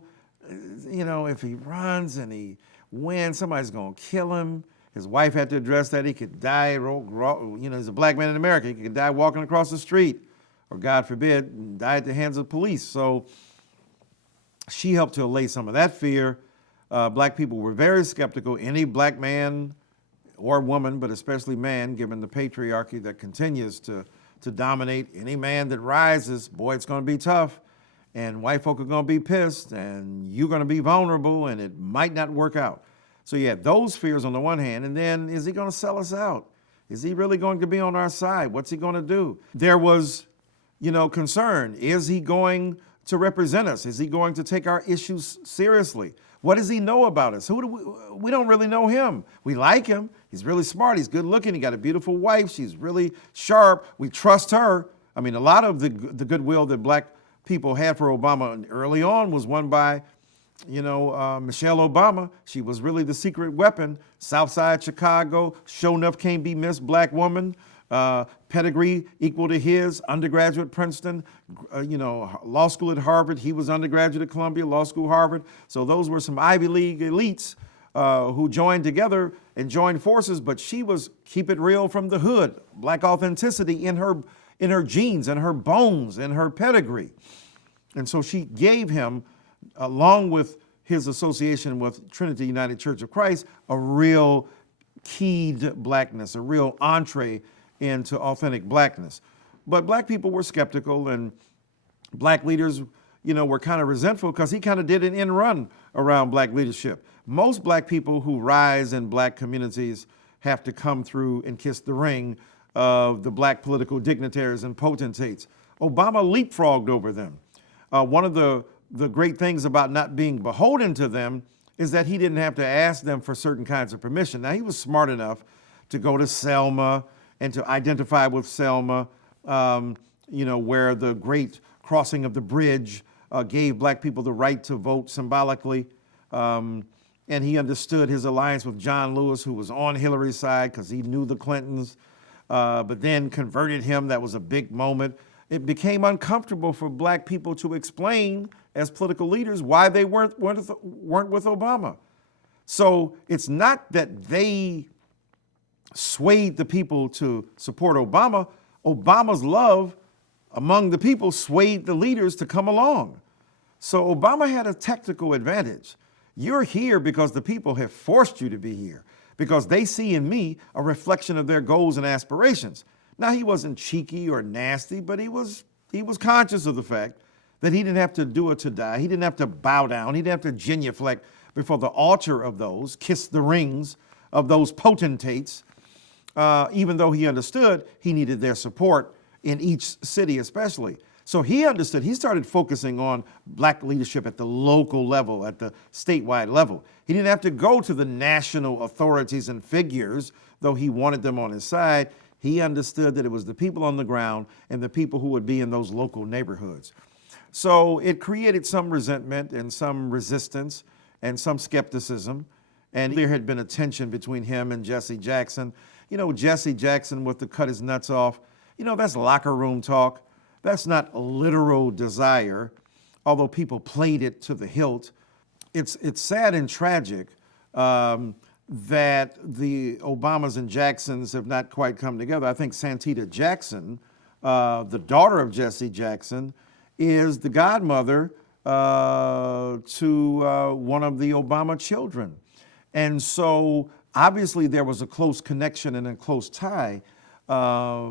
If he runs and he wins, somebody's going to kill him. His wife had to address that. He could die, he's a black man in America. He could die walking across the street, or God forbid, die at the hands of police. So she helped to allay some of that fear. Black people were very skeptical. Any black man or woman, but especially man, given the patriarchy that continues to dominate, any man that rises, boy, it's going to be tough. And white folk are going to be pissed, and you're going to be vulnerable, and it might not work out. So you had those fears on the one hand, and then is he going to sell us out? Is he really going to be on our side? What's he going to do? There was, concern. Is he going to represent us? Is he going to take our issues seriously? What does he know about us? We don't really know him. We like him. He's really smart. He's good looking. He got a beautiful wife. She's really sharp. We trust her. I mean, a lot of the goodwill that black people had for Obama early on was won by, Michelle Obama. She was really the secret weapon. Southside Chicago, sure enough can't be missed black woman. Pedigree equal to his, undergraduate Princeton, law school at Harvard. He was undergraduate at Columbia, law school Harvard. So those were some Ivy League elites who joined together and joined forces, but she was keep it real from the hood, black authenticity in her genes, in her bones, in her pedigree. And so she gave him, along with his association with Trinity United Church of Christ, a real keyed blackness, a real entree into authentic blackness. But black people were skeptical, and black leaders, were kind of resentful because he kind of did an end run around black leadership. Most black people who rise in black communities have to come through and kiss the ring of the black political dignitaries and potentates. Obama leapfrogged over them. One of the great things about not being beholden to them is that he didn't have to ask them for certain kinds of permission. Now, he was smart enough to go to Selma and to identify with Selma, where the great crossing of the bridge gave black people the right to vote symbolically. And he understood his alliance with John Lewis, who was on Hillary's side because he knew the Clintons, but then converted him. That was a big moment. It became uncomfortable for black people to explain as political leaders why they weren't with Obama. So it's not that they swayed the people to support Obama. Obama's love among the people swayed the leaders to come along. So Obama had a technical advantage. You're here because the people have forced you to be here, because they see in me a reflection of their goals and aspirations. Now, he wasn't cheeky or nasty, but he was He was conscious of the fact that he didn't have to do it to die. He didn't have to bow down. He didn't have to genuflect before the altar of those, kiss the rings of those potentates, even though he understood he needed their support in each city especially. So he understood, he started focusing on black leadership at the local level, at the statewide level. He didn't have to go to the national authorities and figures, though he wanted them on his side. He understood that it was the people on the ground and the people who would be in those local neighborhoods. So it created some resentment and some resistance and some skepticism. And there had been a tension between him and Jesse Jackson. You know, Jesse Jackson with the cut his nuts off, you know, that's locker room talk. That's not literal desire, although people played it to the hilt. It's sad and tragic that the Obamas and Jacksons have not quite come together. I think Santita Jackson, the daughter of Jesse Jackson, is the godmother to one of the Obama children. And so obviously there was a close connection and a close tie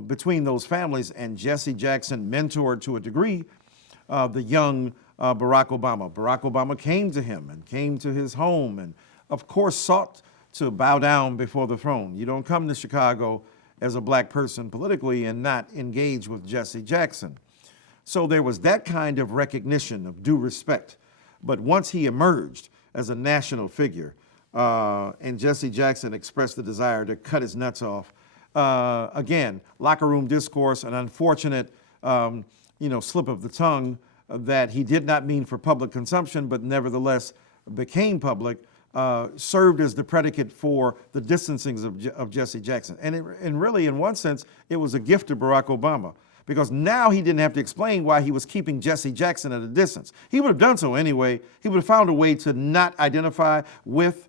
between those families, and Jesse Jackson mentored to a degree the young Barack Obama. Barack Obama came to him and came to his home and of course sought to bow down before the throne. You don't come to Chicago as a black person politically and not engage with Jesse Jackson. So there was that kind of recognition of due respect. But once he emerged as a national figure and Jesse Jackson expressed the desire to cut his nuts off, again, locker room discourse, an unfortunate slip of the tongue that he did not mean for public consumption, but nevertheless became public, served as the predicate for the distancing of Jesse Jackson. And really, in one sense, it was a gift to Barack Obama, because now he didn't have to explain why he was keeping Jesse Jackson at a distance. He would have done so anyway. He would have found a way to not identify with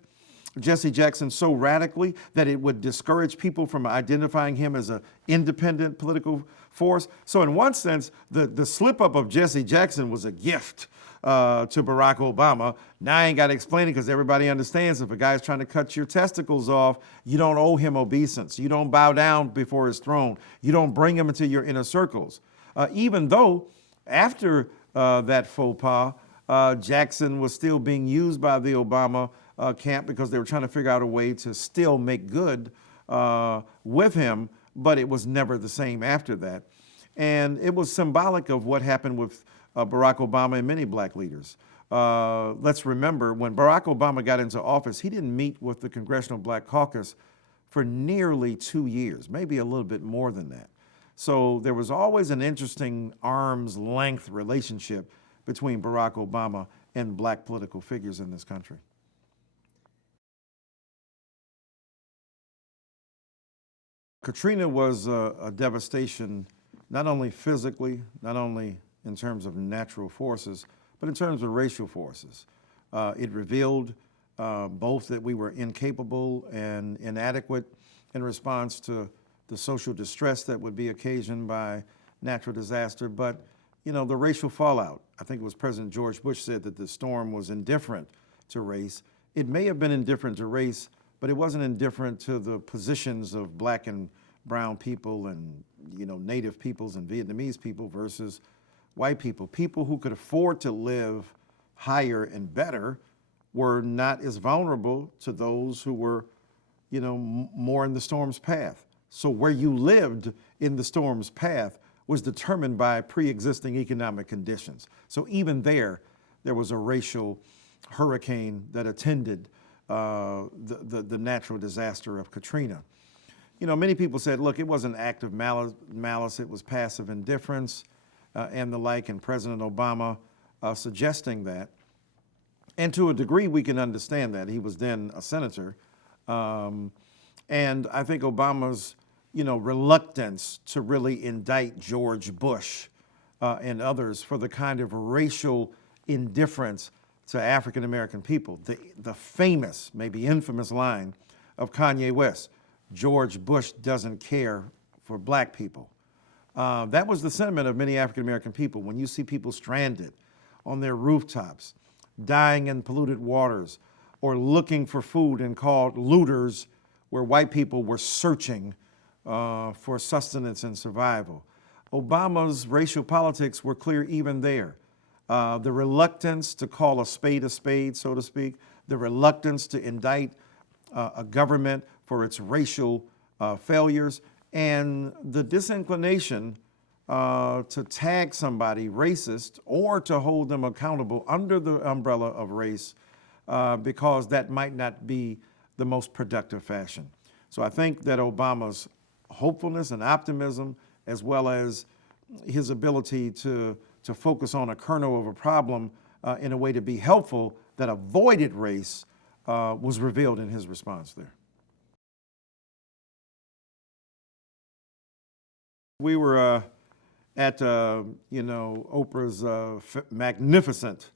Jesse Jackson so radically that it would discourage people from identifying him as an independent political force. So in one sense, the slip up of Jesse Jackson was a gift to Barack Obama. Now I ain't got to explain it because everybody understands if a guy's trying to cut your testicles off, you don't owe him obeisance. You don't bow down before his throne. You don't bring him into your inner circles. Even though after that faux pas, Jackson was still being used by the Obama camp because they were trying to figure out a way to still make good with him, but it was never the same after that. And it was symbolic of what happened with Barack Obama and many black leaders. Let's remember, when Barack Obama got into office, he didn't meet with the Congressional Black Caucus for nearly 2 years, maybe a little bit more than that. So there was always an interesting arm's length relationship between Barack Obama and black political figures in this country. Katrina was a devastation, not only physically, not only in terms of natural forces, but in terms of racial forces. It revealed both that we were incapable and inadequate in response to the social distress that would be occasioned by natural disaster, but the racial fallout. I think it was President George Bush said that the storm was indifferent to race. It may have been indifferent to race, but it wasn't indifferent to the positions of black and brown people and native peoples and Vietnamese people versus white people. People who could afford to live higher and better were not as vulnerable to those who were more in the storm's path. So where you lived in the storm's path was determined by pre-existing economic conditions. So even there was a racial hurricane that attended the natural disaster of Katrina. Many people said, look, it wasn't active malice, it was passive indifference and the like, and President Obama suggesting that. And to a degree, we can understand that. He was then a senator. And I think Obama's, reluctance to really indict George Bush and others for the kind of racial indifference to African-American people. The famous, maybe infamous line of Kanye West, George Bush doesn't care for black people. That was the sentiment of many African-American people. When you see people stranded on their rooftops, dying in polluted waters, or looking for food and called looters, where white people were searching for sustenance and survival. Obama's racial politics were clear even there. The reluctance to call a spade, so to speak, the reluctance to indict a government for its racial failures, and the disinclination to tag somebody racist or to hold them accountable under the umbrella of race because that might not be the most productive fashion. So I think that Obama's hopefulness and optimism, as well as his ability to focus on a kernel of a problem in a way to be helpful that avoided race, was revealed in his response there. We were at Oprah's magnificent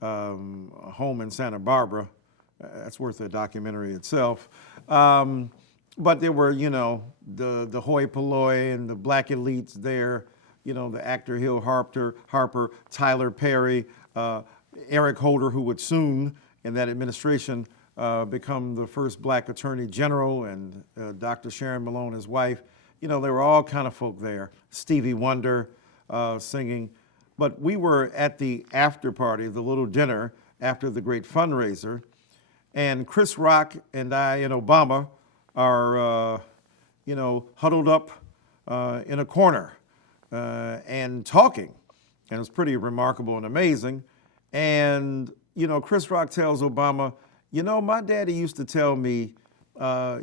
home in Santa Barbara. That's worth a documentary itself. But there were, the hoi polloi and the black elites there, the actor Hill Harper, Tyler Perry, Eric Holder, who would soon, in that administration, become the first black attorney general, and Dr. Sharon Malone, his wife. There were all kind of folk there. Stevie Wonder singing. But we were at the after party, the little dinner after the great fundraiser, and Chris Rock and I and Obama are, huddled up in a corner and talking. And it was pretty remarkable and amazing. And, Chris Rock tells Obama, my daddy used to tell me,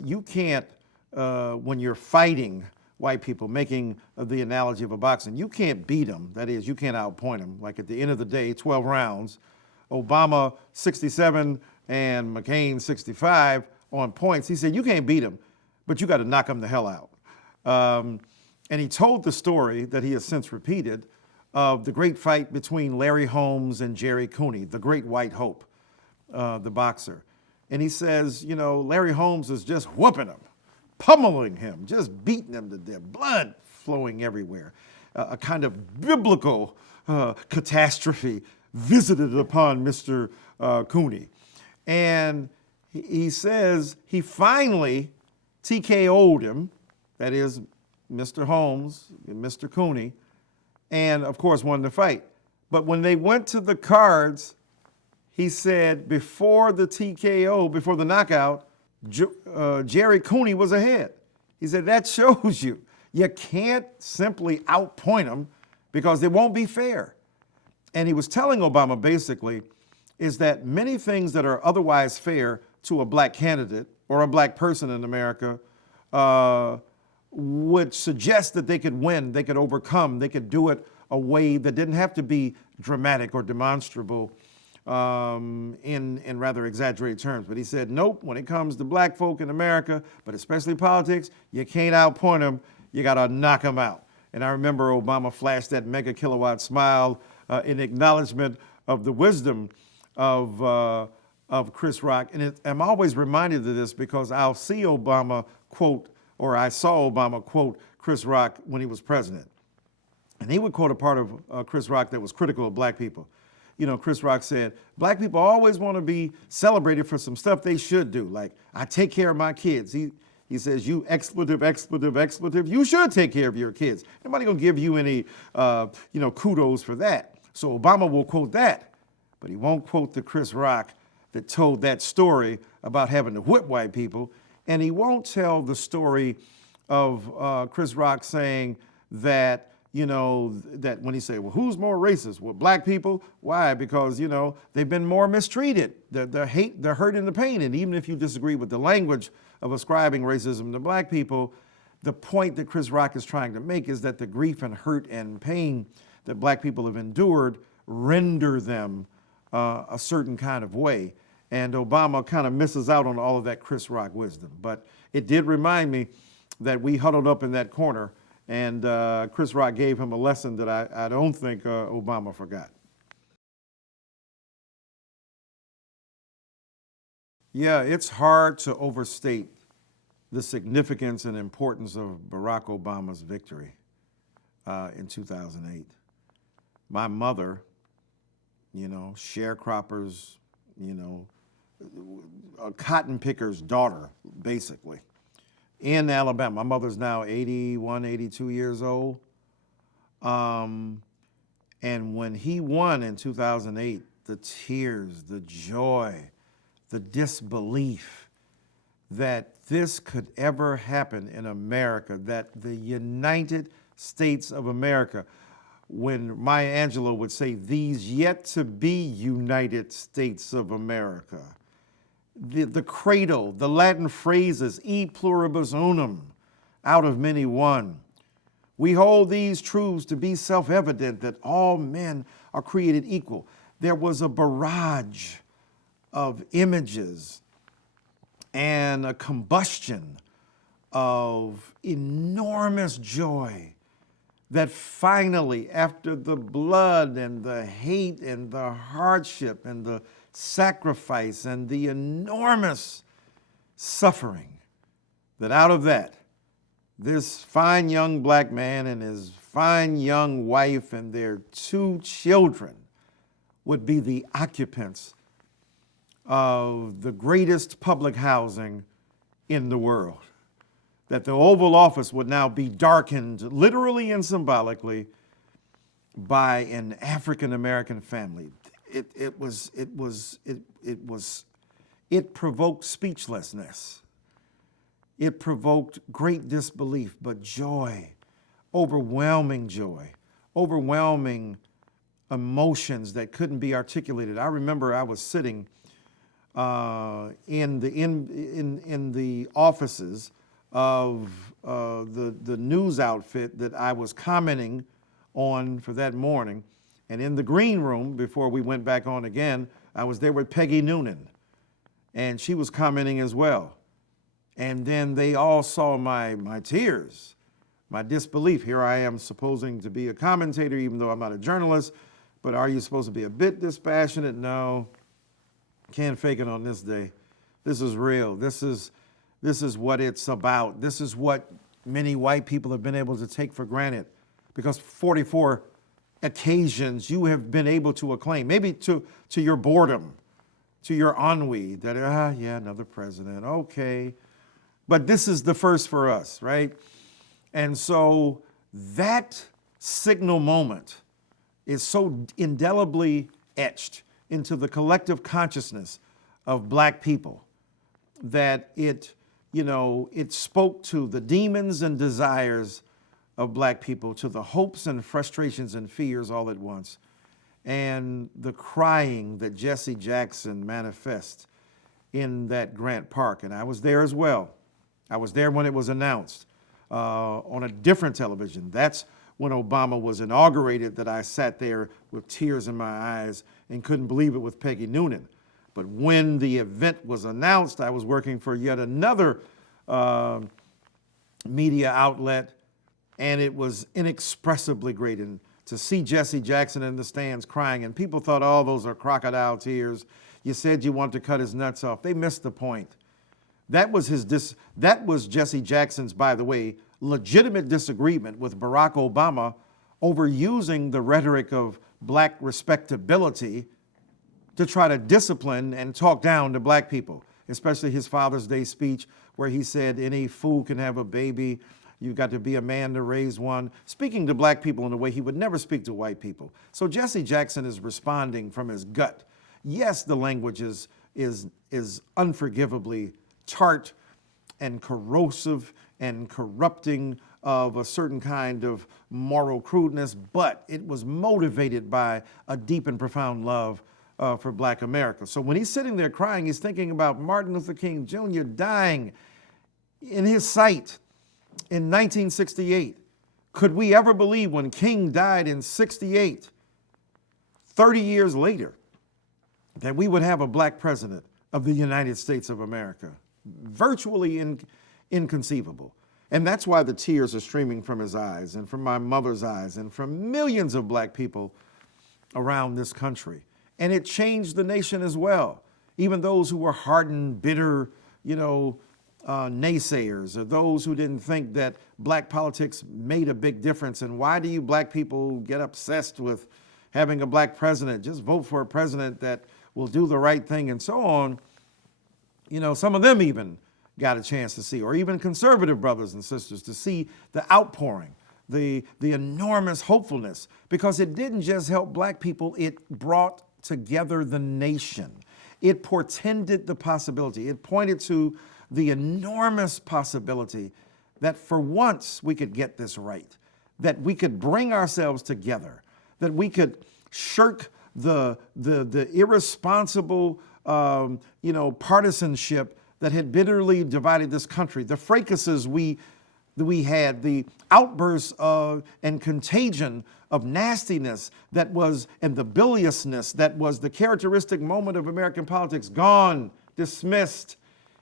you can't, when you're fighting white people, making the analogy of a boxing, you can't beat them. That is, you can't outpoint them. Like at the end of the day, 12 rounds, Obama 67 and McCain 65 on points. He said, you can't beat them, but you got to knock them the hell out. And he told the story that he has since repeated of the great fight between Larry Holmes and Jerry Cooney, the great white hope, the boxer. And he says, Larry Holmes is just whooping him, pummeling him, just beating him to death, blood flowing everywhere. A kind of biblical catastrophe visited upon Mr. Cooney. And he says he finally TKO'd him, that is Mr. Holmes, Mr. Cooney, and of course won the fight. But when they went to the cards, he said before the TKO, before the knockout, Jerry Cooney was ahead. He said, that shows you can't simply outpoint them because it won't be fair. And he was telling Obama basically is that many things that are otherwise fair to a black candidate or a black person in America would suggest that they could win, they could overcome, they could do it a way that didn't have to be dramatic or demonstrable in rather exaggerated terms. But he said, nope, when it comes to black folk in America, but especially politics, you can't outpoint them, you gotta knock them out. And I remember Obama flashed that mega kilowatt smile in acknowledgement of the wisdom of Chris Rock. And I'm always reminded of this because I'll see Obama quote, or I saw Obama quote Chris Rock when he was president. And he would quote a part of Chris Rock that was critical of black people. Chris Rock said, black people always want to be celebrated for some stuff they should do. Like, I take care of my kids. He says, you expletive, you should take care of your kids. Nobody gonna give you any, kudos for that. So Obama will quote that, but he won't quote the Chris Rock that told that story about having to whip white people. And he won't tell the story of Chris Rock saying that, that when he say, well, who's more racist? Well, black people. Why? Because, they've been more mistreated. The hate, the hurt, and the pain. And even if you disagree with the language of ascribing racism to black people, the point that Chris Rock is trying to make is that the grief and hurt and pain that black people have endured render them a certain kind of way. And Obama kind of misses out on all of that Chris Rock wisdom. But it did remind me that we huddled up in that corner, and Chris Rock gave him a lesson that I don't think Obama forgot. Yeah, it's hard to overstate the significance and importance of Barack Obama's victory in 2008. My mother, sharecroppers, a cotton picker's daughter, basically, in Alabama. My mother's now 81, 82 years old. And when he won in 2008, the tears, the joy, the disbelief that this could ever happen in America, that the United States of America, when Maya Angelou would say, these yet to be United States of America, the credo, the Latin phrases, e pluribus unum, out of many one. We hold these truths to be self-evident that all men are created equal. There was a barrage of images and a combustion of enormous joy that finally, after the blood and the hate and the hardship and the sacrifice and the enormous suffering, that out of that, this fine young black man and his fine young wife and their 2 children would be the occupants of the greatest public housing in the world. That the Oval Office would now be darkened, literally and symbolically, by an African American family. It provoked speechlessness. It provoked great disbelief, but joy, overwhelming emotions that couldn't be articulated. I remember I was sitting in the offices of the news outfit that I was commenting on for that morning, and in the green room before we went back on again, I was there with Peggy Noonan, and she was commenting as well. And then they all saw my tears, my disbelief. Here I am supposing to be a commentator, even though I'm not a journalist, but are you supposed to be a bit dispassionate? No, can't fake it on this day. This is real. This is what it's about. This is what many white people have been able to take for granted, because 44 occasions you have been able to acclaim, maybe to your boredom, to your ennui, that, yeah, another president, okay. But this is the first for us, right? And so that signal moment is so indelibly etched into the collective consciousness of black people that it spoke to the demons and desires of black people, to the hopes and frustrations and fears all at once, and the crying that Jesse Jackson manifests in that Grant Park. And I was there as well. I was there when it was announced on a different television. That's when Obama was inaugurated, that I sat there with tears in my eyes and couldn't believe it with Peggy Noonan. But when the event was announced, I was working for yet another media outlet, and it was inexpressibly great. And to see Jesse Jackson in the stands crying, and people thought, oh, those are crocodile tears. You said you wanted to cut his nuts off. They missed the point. That was Jesse Jackson's, by the way, legitimate disagreement with Barack Obama over using the rhetoric of black respectability to try to discipline and talk down to black people, especially his Father's Day speech where he said any fool can have a baby, you've got to be a man to raise one, speaking to black people in a way he would never speak to white people. So Jesse Jackson is responding from his gut. Yes, the language is unforgivably tart and corrosive and corrupting of a certain kind of moral crudeness, but it was motivated by a deep and profound love for black America. So when he's sitting there crying, he's thinking about Martin Luther King Jr. dying in his sight in 1968. Could we ever believe when King died in 68, 30 years later, that we would have a black president of the United States of America? Virtually inconceivable. And that's why the tears are streaming from his eyes and from my mother's eyes and from millions of black people around this country. And it changed the nation as well. Even those who were hardened, bitter, naysayers, or those who didn't think that black politics made a big difference. And why do you black people get obsessed with having a black president? Just vote for a president that will do the right thing and so on. Some of them even got a chance to see, or even conservative brothers and sisters, to see the outpouring the enormous hopefulness, because it didn't just help black people, it brought together the nation. It portended the possibility. It pointed to the enormous possibility that for once we could get this right, that we could bring ourselves together, that we could shirk the irresponsible partisanship that had bitterly divided this country, the fracases we had, the outbursts and contagion of nastiness that was, and the biliousness that was the characteristic moment of American politics, gone, dismissed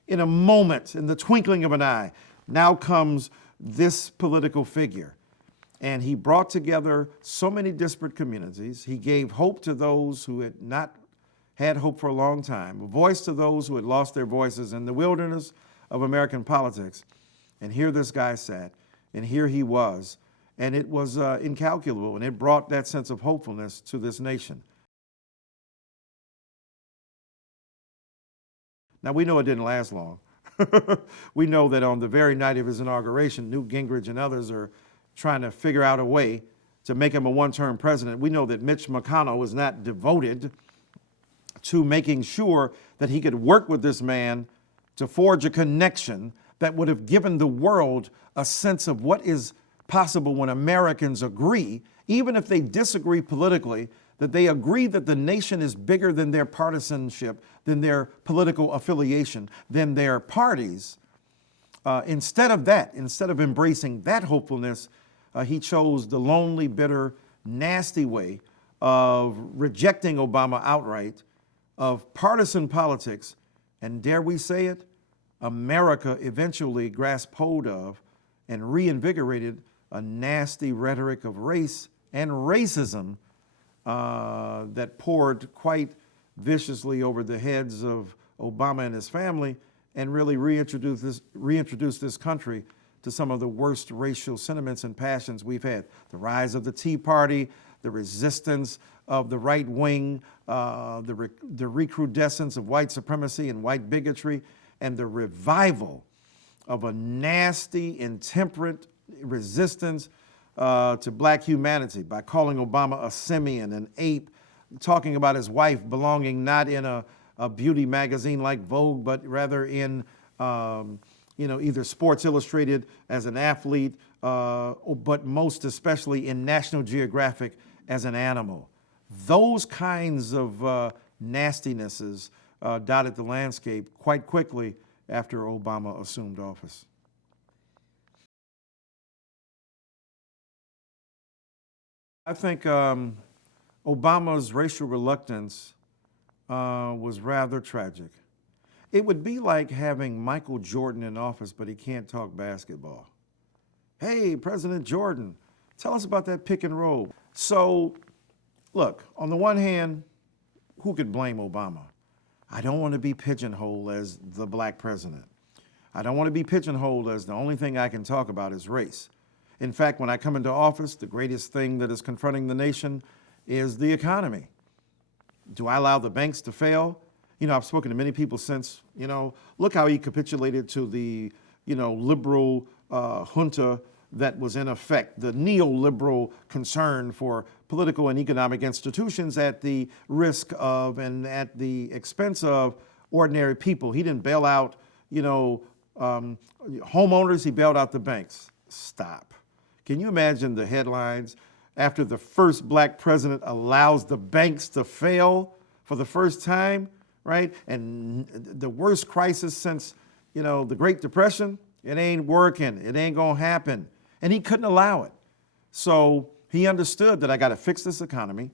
in a moment, in the twinkling of an eye. Now comes this political figure. And he brought together so many disparate communities. He gave hope to those who had not had hope for a long time, a voice to those who had lost their voices in the wilderness of American politics. And here this guy sat, and here he was, and it was incalculable, and it brought that sense of hopefulness to this nation. Now, we know it didn't last long. We know that on the very night of his inauguration, Newt Gingrich and others are trying to figure out a way to make him a one-term president. We know that Mitch McConnell was not devoted to making sure that he could work with this man to forge a connection that would have given the world a sense of what is possible when Americans agree, even if they disagree politically, that they agree that the nation is bigger than their partisanship, than their political affiliation, than their parties. Instead of that, instead of embracing that hopefulness, he chose the lonely, bitter, nasty way of rejecting Obama outright, of partisan politics, and dare we say it, America eventually grasped hold of and reinvigorated a nasty rhetoric of race and racism that poured quite viciously over the heads of Obama and his family, and really reintroduced this country to some of the worst racial sentiments and passions we've had. The rise of the Tea Party, the resistance of the right wing, the recrudescence of white supremacy and white bigotry, and the revival of a nasty, intemperate resistance to black humanity by calling Obama a simian, an ape, talking about his wife belonging not in a beauty magazine like Vogue, but rather in either Sports Illustrated as an athlete, but most especially in National Geographic as an animal. Those kinds of nastinesses dotted the landscape quite quickly after Obama assumed office. I think Obama's racial reluctance was rather tragic. It would be like having Michael Jordan in office, but he can't talk basketball. Hey, President Jordan, tell us about that pick and roll. So, look, on the one hand, who could blame Obama? I don't want to be pigeonholed as the black president. I don't want to be pigeonholed as the only thing I can talk about is race. In fact, when I come into office, the greatest thing that is confronting the nation is the economy. Do I allow the banks to fail? I've spoken to many people since, look how he capitulated to the, liberal junta that was in effect, the neoliberal concern for political and economic institutions at the risk of and at the expense of ordinary people. He didn't bail out, homeowners, he bailed out the banks. Stop. Can you imagine the headlines after the first black president allows the banks to fail for the first time, right? And the worst crisis since, the Great Depression, it ain't working, it ain't gonna happen. And he couldn't allow it. So he understood that I gotta fix this economy.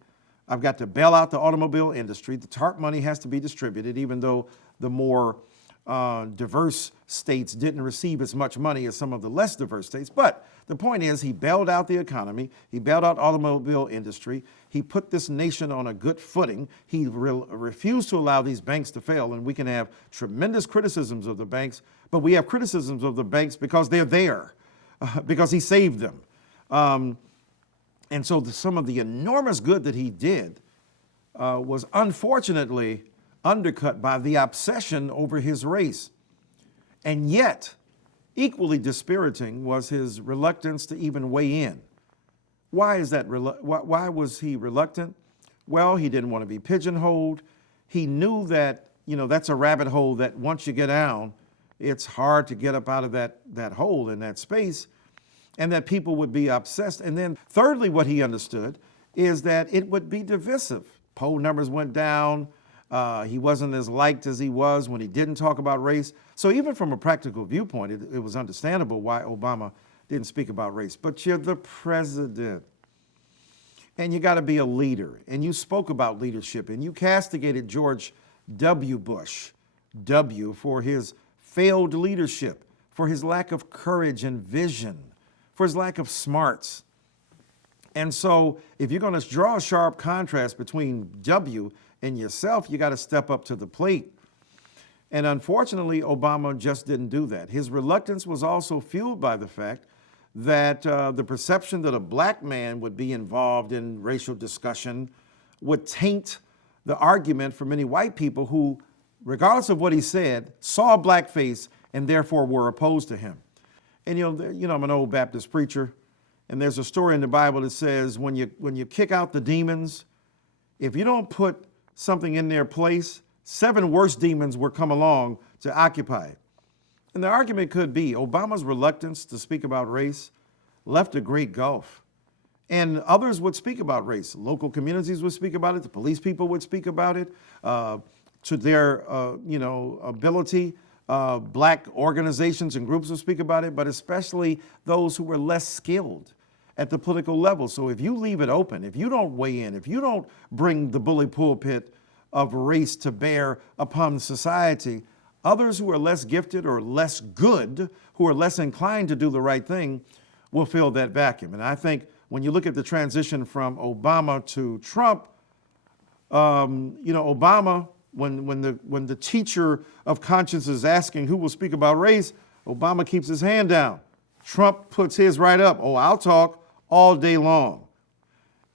I've got to bail out the automobile industry. The TARP money has to be distributed, even though the more diverse states didn't receive as much money as some of the less diverse states. But the point is, he bailed out the economy, he bailed out automobile industry, he put this nation on a good footing, he refused to allow these banks to fail, and we can have tremendous criticisms of the banks, but we have criticisms of the banks because they're there, because he saved them. And so some of the enormous good that he did was unfortunately undercut by the obsession over his race. And yet, Equally dispiriting was his reluctance to even weigh in. Why is that? Why was he reluctant? Well, he didn't want to be pigeonholed. He knew that, that's a rabbit hole that once you get down, it's hard to get up out of that hole in that space, and that people would be obsessed. And then thirdly, what he understood is that it would be divisive. Poll numbers went down. He wasn't as liked as he was when he didn't talk about race. So even from a practical viewpoint, it was understandable why Obama didn't speak about race. But you're the president, and you got to be a leader. And you spoke about leadership, and you castigated George W. Bush, W, for his failed leadership, for his lack of courage and vision, for his lack of smarts. And so if you're going to draw a sharp contrast between W and yourself, you got to step up to the plate. And unfortunately, Obama just didn't do that. His reluctance was also fueled by the fact that the perception that a black man would be involved in racial discussion would taint the argument for many white people who, regardless of what he said, saw a blackface and therefore were opposed to him. And I'm an old Baptist preacher, and there's a story in the Bible that says when you kick out the demons, if you don't put something in their place, 7 worse demons will come along to occupy it. And the argument could be Obama's reluctance to speak about race left a great gulf. And others would speak about race. Local communities would speak about it. The police people would speak about it. To their ability, black organizations and groups would speak about it, but especially those who were less skilled at the political level. So if you leave it open, if you don't weigh in, if you don't bring the bully pulpit of race to bear upon society, others who are less gifted or less good, who are less inclined to do the right thing, will fill that vacuum. And I think when you look at the transition from Obama to Trump, Obama, when the teacher of conscience is asking who will speak about race, Obama keeps his hand down. Trump puts his right up. Oh, I'll talk all day long.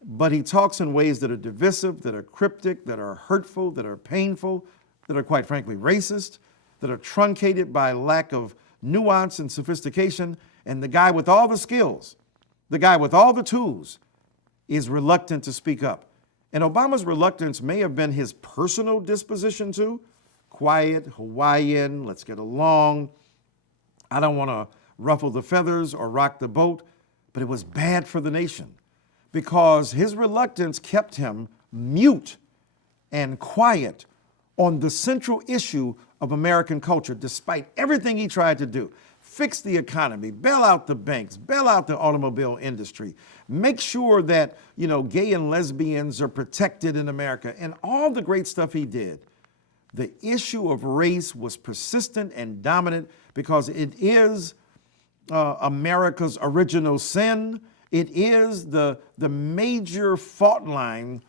But he talks in ways that are divisive, that are cryptic, that are hurtful, that are painful, that are quite frankly racist, that are truncated by lack of nuance and sophistication. And the guy with all the skills, the guy with all the tools, is reluctant to speak up. And Obama's reluctance may have been his personal disposition too. Quiet, Hawaiian, let's get along. I don't want to ruffle the feathers or rock the boat. But it was bad for the nation because his reluctance kept him mute and quiet on the central issue of American culture, despite everything he tried to do. Fix the economy, bail out the banks, bail out the automobile industry, make sure that, gay and lesbians are protected in America, and all the great stuff he did. The issue of race was persistent and dominant because it is America's original sin. It is the major fault line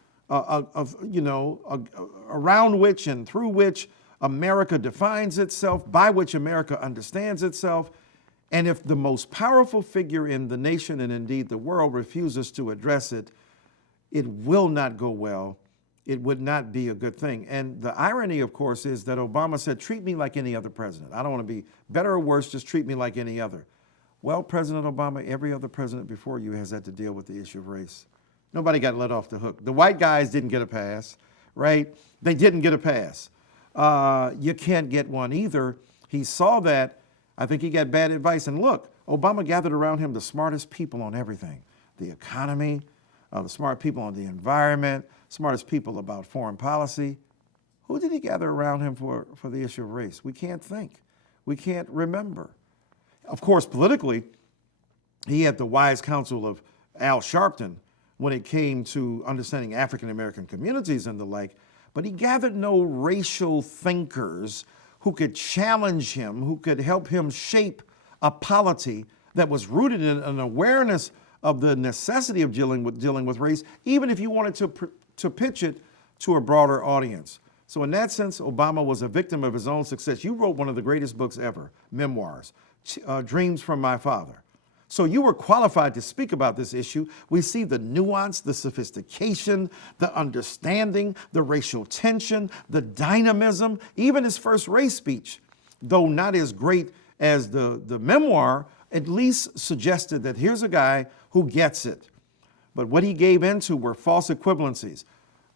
around which and through which America defines itself, by which America understands itself. And if the most powerful figure in the nation and indeed the world refuses to address it, it will not go well. It would not be a good thing. And the irony, of course, is that Obama said, treat me like any other president. I don't want to be better or worse, just treat me like any other. Well, President Obama, every other president before you has had to deal with the issue of race. Nobody got let off the hook. The white guys didn't get a pass, right? They didn't get a pass. You can't get one either. He saw that. I think he got bad advice. And look, Obama gathered around him the smartest people on everything. The economy, the smart people on the environment, smartest people about foreign policy. Who did he gather around him for the issue of race? We can't think. We can't remember. Of course, politically, he had the wise counsel of Al Sharpton when it came to understanding African American communities and the like, but he gathered no racial thinkers who could challenge him, who could help him shape a polity that was rooted in an awareness of the necessity of dealing with race, even if you wanted to pitch it to a broader audience. So in that sense, Obama was a victim of his own success. You wrote one of the greatest books ever, memoirs, Dreams from My Father. So you were qualified to speak about this issue. We see the nuance, the sophistication, the understanding, the racial tension, the dynamism, even his first race speech, though not as great as the memoir at least suggested that here's a guy who gets it. But what he gave into were false equivalencies.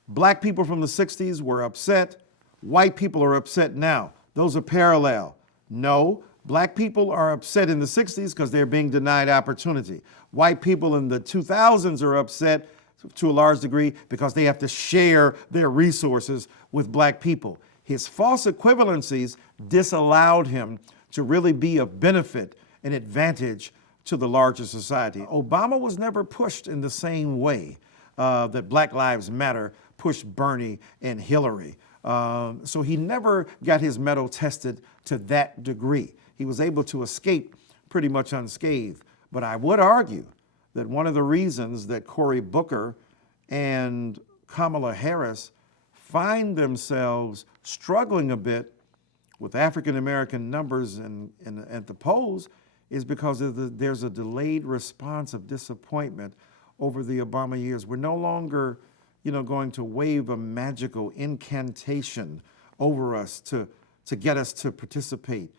Black people from the 60s were upset. White people are upset now. Those are parallel. No, black people are upset in the 60s because they're being denied opportunity. White people in the 2000s are upset to a large degree because they have to share their resources with black people. His false equivalencies disallowed him to really be of benefit and advantage to the larger society. Obama was never pushed in the same way that Black Lives Matter pushed Bernie and Hillary. So he never got his mettle tested to that degree. He was able to escape pretty much unscathed. But I would argue that one of the reasons that Cory Booker and Kamala Harris find themselves struggling a bit with African American numbers at the polls is because there's a delayed response of disappointment over the Obama years. We're no longer, going to wave a magical incantation over us to get us to participate.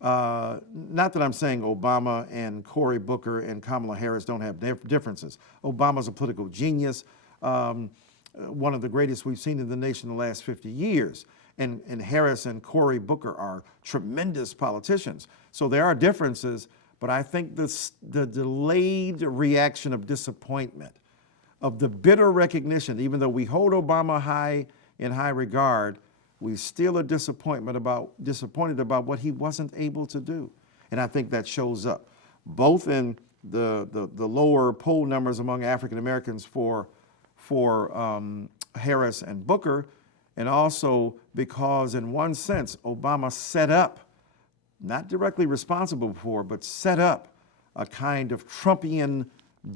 Not that I'm saying Obama and Cory Booker and Kamala Harris don't have differences. Obama's a political genius, one of the greatest we've seen in the nation in the last 50 years. And Harris and Cory Booker are tremendous politicians. So there are differences, but I think the delayed reaction of disappointment, of the bitter recognition, even though we hold Obama in high regard, we still are disappointed about what he wasn't able to do. And I think that shows up both in the lower poll numbers among African Americans for Harris and Booker, and also because in one sense, Obama set up, not directly responsible for, but set up a kind of Trumpian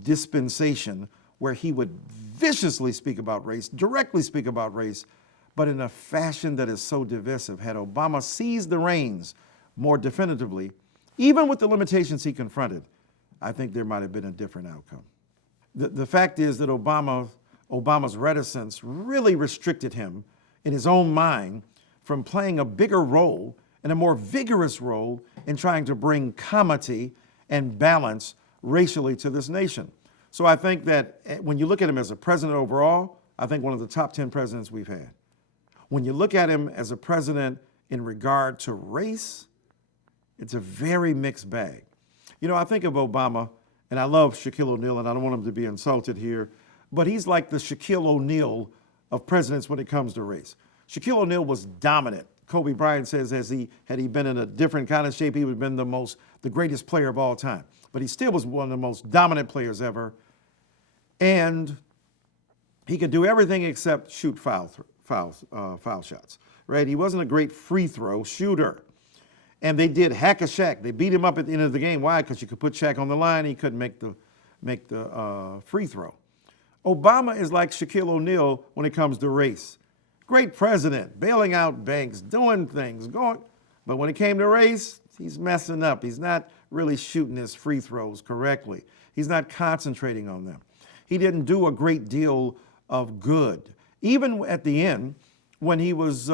dispensation where he would viciously speak about race, directly speak about race, but in a fashion that is so divisive. Had Obama seized the reins more definitively, even with the limitations he confronted, I think there might have been a different outcome. The fact is that Obama's reticence really restricted him in his own mind from playing a bigger role and a more vigorous role in trying to bring comity and balance racially to this nation. So I think that when you look at him as a president overall, I think one of the top 10 presidents we've had. When you look at him as a president in regard to race, it's a very mixed bag. I think of Obama, and I love Shaquille O'Neal, and I don't want him to be insulted here, but he's like the Shaquille O'Neal of presidents when it comes to race. Shaquille O'Neal was dominant. Kobe Bryant says had he been in a different kind of shape, he would have been the greatest player of all time. But he still was one of the most dominant players ever. And he could do everything except shoot foul shots, right? He wasn't a great free throw shooter. And they did hack a Shaq. They beat him up at the end of the game. Why? Because you could put Shaq on the line. He couldn't make the free throw. Obama is like Shaquille O'Neal when it comes to race. Great president, bailing out banks, doing things, but when it came to race, he's messing up. He's not really shooting his free throws correctly. He's not concentrating on them. He didn't do a great deal of good. Even at the end, when he was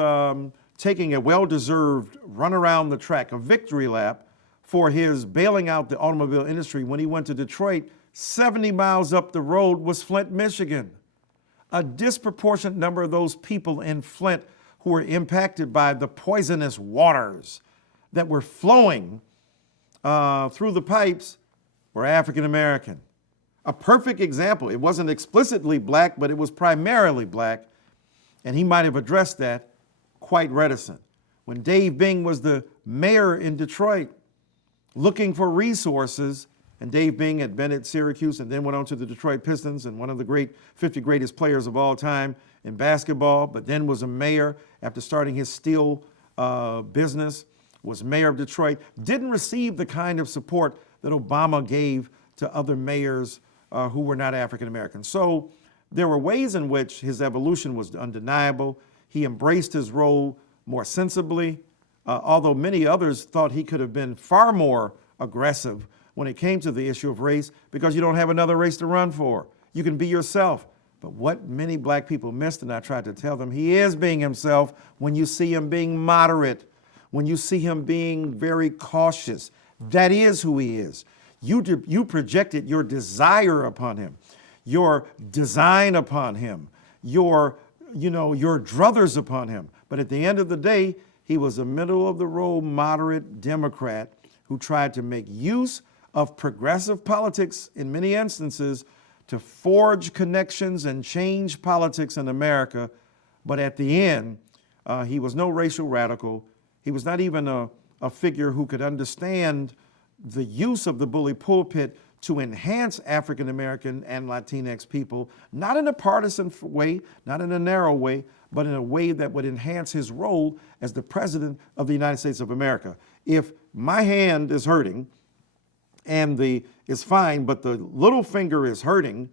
taking a well-deserved run around the track, a victory lap for his bailing out the automobile industry, when he went to Detroit, 70 miles up the road was Flint, Michigan. A disproportionate number of those people in Flint who were impacted by the poisonous waters that were flowing through the pipes were African American. A perfect example. It wasn't explicitly black, but it was primarily black, and he might have addressed that quite reticent. When Dave Bing was the mayor in Detroit looking for resources, and Dave Bing had been at Syracuse and then went on to the Detroit Pistons and one of the 50 greatest players of all time in basketball, but then was a mayor after starting his steel business, was mayor of Detroit, didn't receive the kind of support that Obama gave to other mayors who were not African American. So there were ways in which his evolution was undeniable. He embraced his role more sensibly, although many others thought he could have been far more aggressive when it came to the issue of race, because you don't have another race to run for. You can be yourself. But what many black people missed, and I tried to tell them, he is being himself when you see him being moderate, when you see him being very cautious, that is who he is. You projected your desire upon him, your design upon him, your druthers upon him. But at the end of the day, he was a middle-of-the-road, moderate Democrat who tried to make use of progressive politics in many instances to forge connections and change politics in America. But at the end, he was no racial radical. He was not even a figure who could understand the use of the bully pulpit to enhance African American and Latinx people, not in a partisan way, not in a narrow way, but in a way that would enhance his role as the President of the United States of America. If my hand is hurting and it's fine, but the little finger is hurting,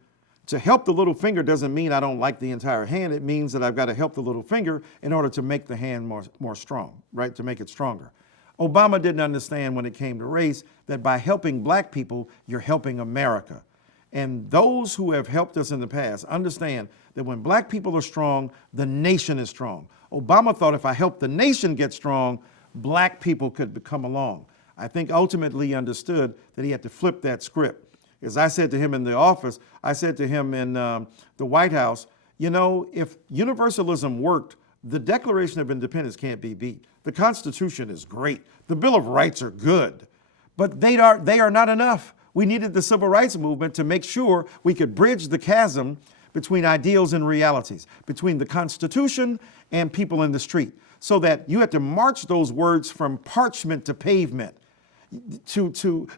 to help the little finger doesn't mean I don't like the entire hand. It means that I've got to help the little finger in order to make the hand more strong, right? To make it stronger. Obama didn't understand when it came to race that by helping black people, you're helping America. And those who have helped us in the past understand that when black people are strong, the nation is strong. Obama thought if I help the nation get strong, black people could come along. I think ultimately he understood that he had to flip that script. As I said to him in the office, I said to him in the White House, if universalism worked, the Declaration of Independence can't be beat. The Constitution is great. The Bill of Rights are good, but they are not enough. We needed the Civil Rights Movement to make sure we could bridge the chasm between ideals and realities, between the Constitution and people in the street, so that you had to march those words from parchment to pavement.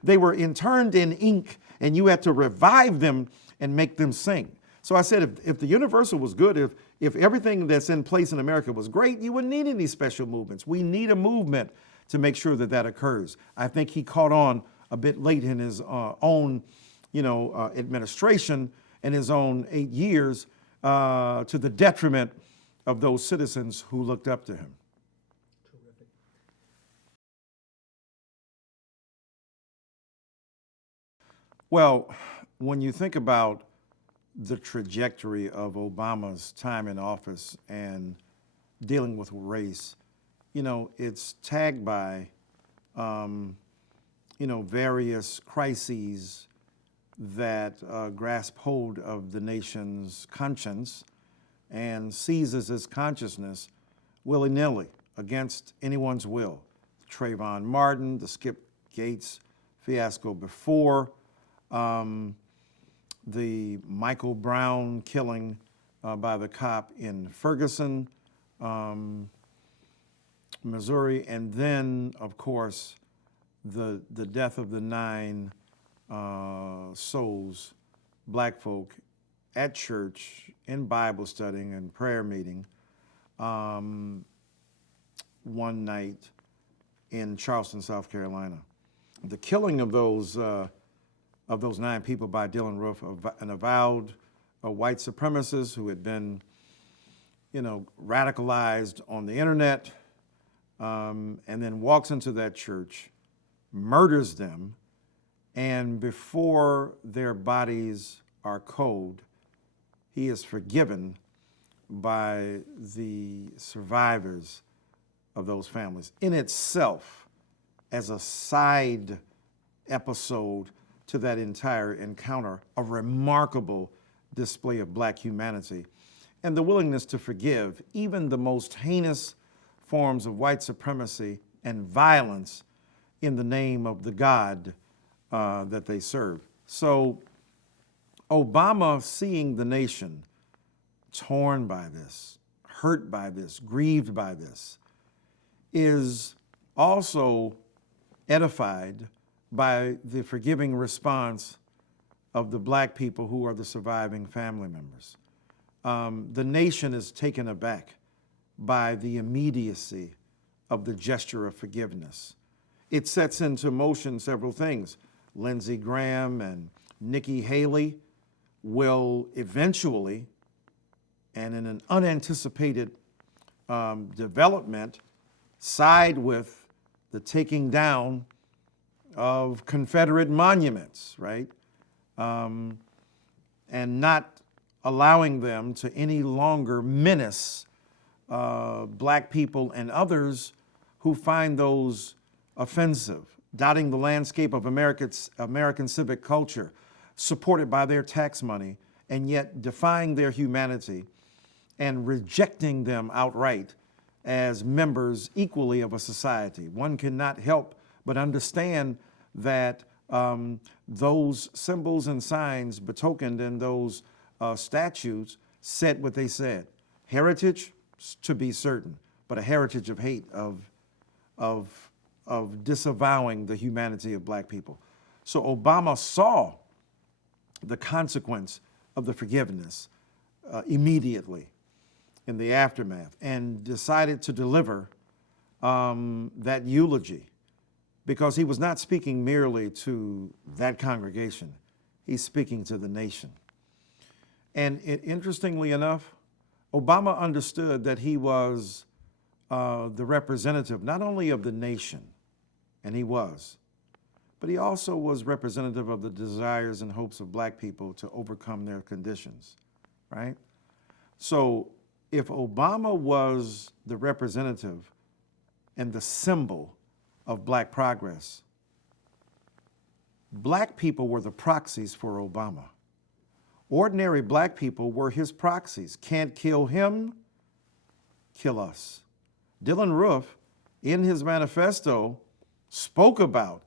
They were interned in ink, and you had to revive them and make them sing. So I said, if the universal was good, if everything that's in place in America was great, you wouldn't need any special movements. We need a movement to make sure that that occurs. I think he caught on a bit late in his own, administration and his own 8 years to the detriment of those citizens who looked up to him. Terrific. Well, when you think about the trajectory of Obama's time in office and dealing with race, it's tagged by, various crises that grasp hold of the nation's conscience and seizes its consciousness willy-nilly against anyone's will. Trayvon Martin, the Skip Gates fiasco before, the Michael Brown killing by the cop in Ferguson, Missouri, and then, of course, the death of the 9 souls, black folk, at church, in Bible studying and prayer meeting, one night in Charleston, South Carolina. The killing of those 9 people by Dylan Roof, an avowed white supremacist who had been, radicalized on the internet, and then walks into that church, murders them, and before their bodies are cold, he is forgiven by the survivors of those families. In itself, as a side episode to that entire encounter, a remarkable display of black humanity and the willingness to forgive even the most heinous forms of white supremacy and violence in the name of the God that they serve. So Obama, seeing the nation torn by this, hurt by this, grieved by this, is also edified by the forgiving response of the black people who are the surviving family members. The nation is taken aback by the immediacy of the gesture of forgiveness. It sets into motion several things. Lindsey Graham and Nikki Haley will eventually, and in an unanticipated development, side with the taking down of Confederate monuments, right? And not allowing them to any longer menace black people and others who find those offensive, dotting the landscape of American civic culture, supported by their tax money, and yet defying their humanity and rejecting them outright as members equally of a society. One cannot help but understand that those symbols and signs betokened in those statutes said what they said. Heritage, to be certain, but a heritage of hate, of disavowing the humanity of black people. So Obama saw the consequence of the forgiveness immediately in the aftermath and decided to deliver that eulogy, because he was not speaking merely to that congregation, he's speaking to the nation. And interestingly enough, Obama understood that he was the representative not only of the nation, and he was, but he also was representative of the desires and hopes of black people to overcome their conditions, right? So if Obama was the representative and the symbol of black progress, black people were the proxies for Obama. Ordinary black people were his proxies. Can't kill him, kill us. Dylan Roof, in his manifesto, spoke about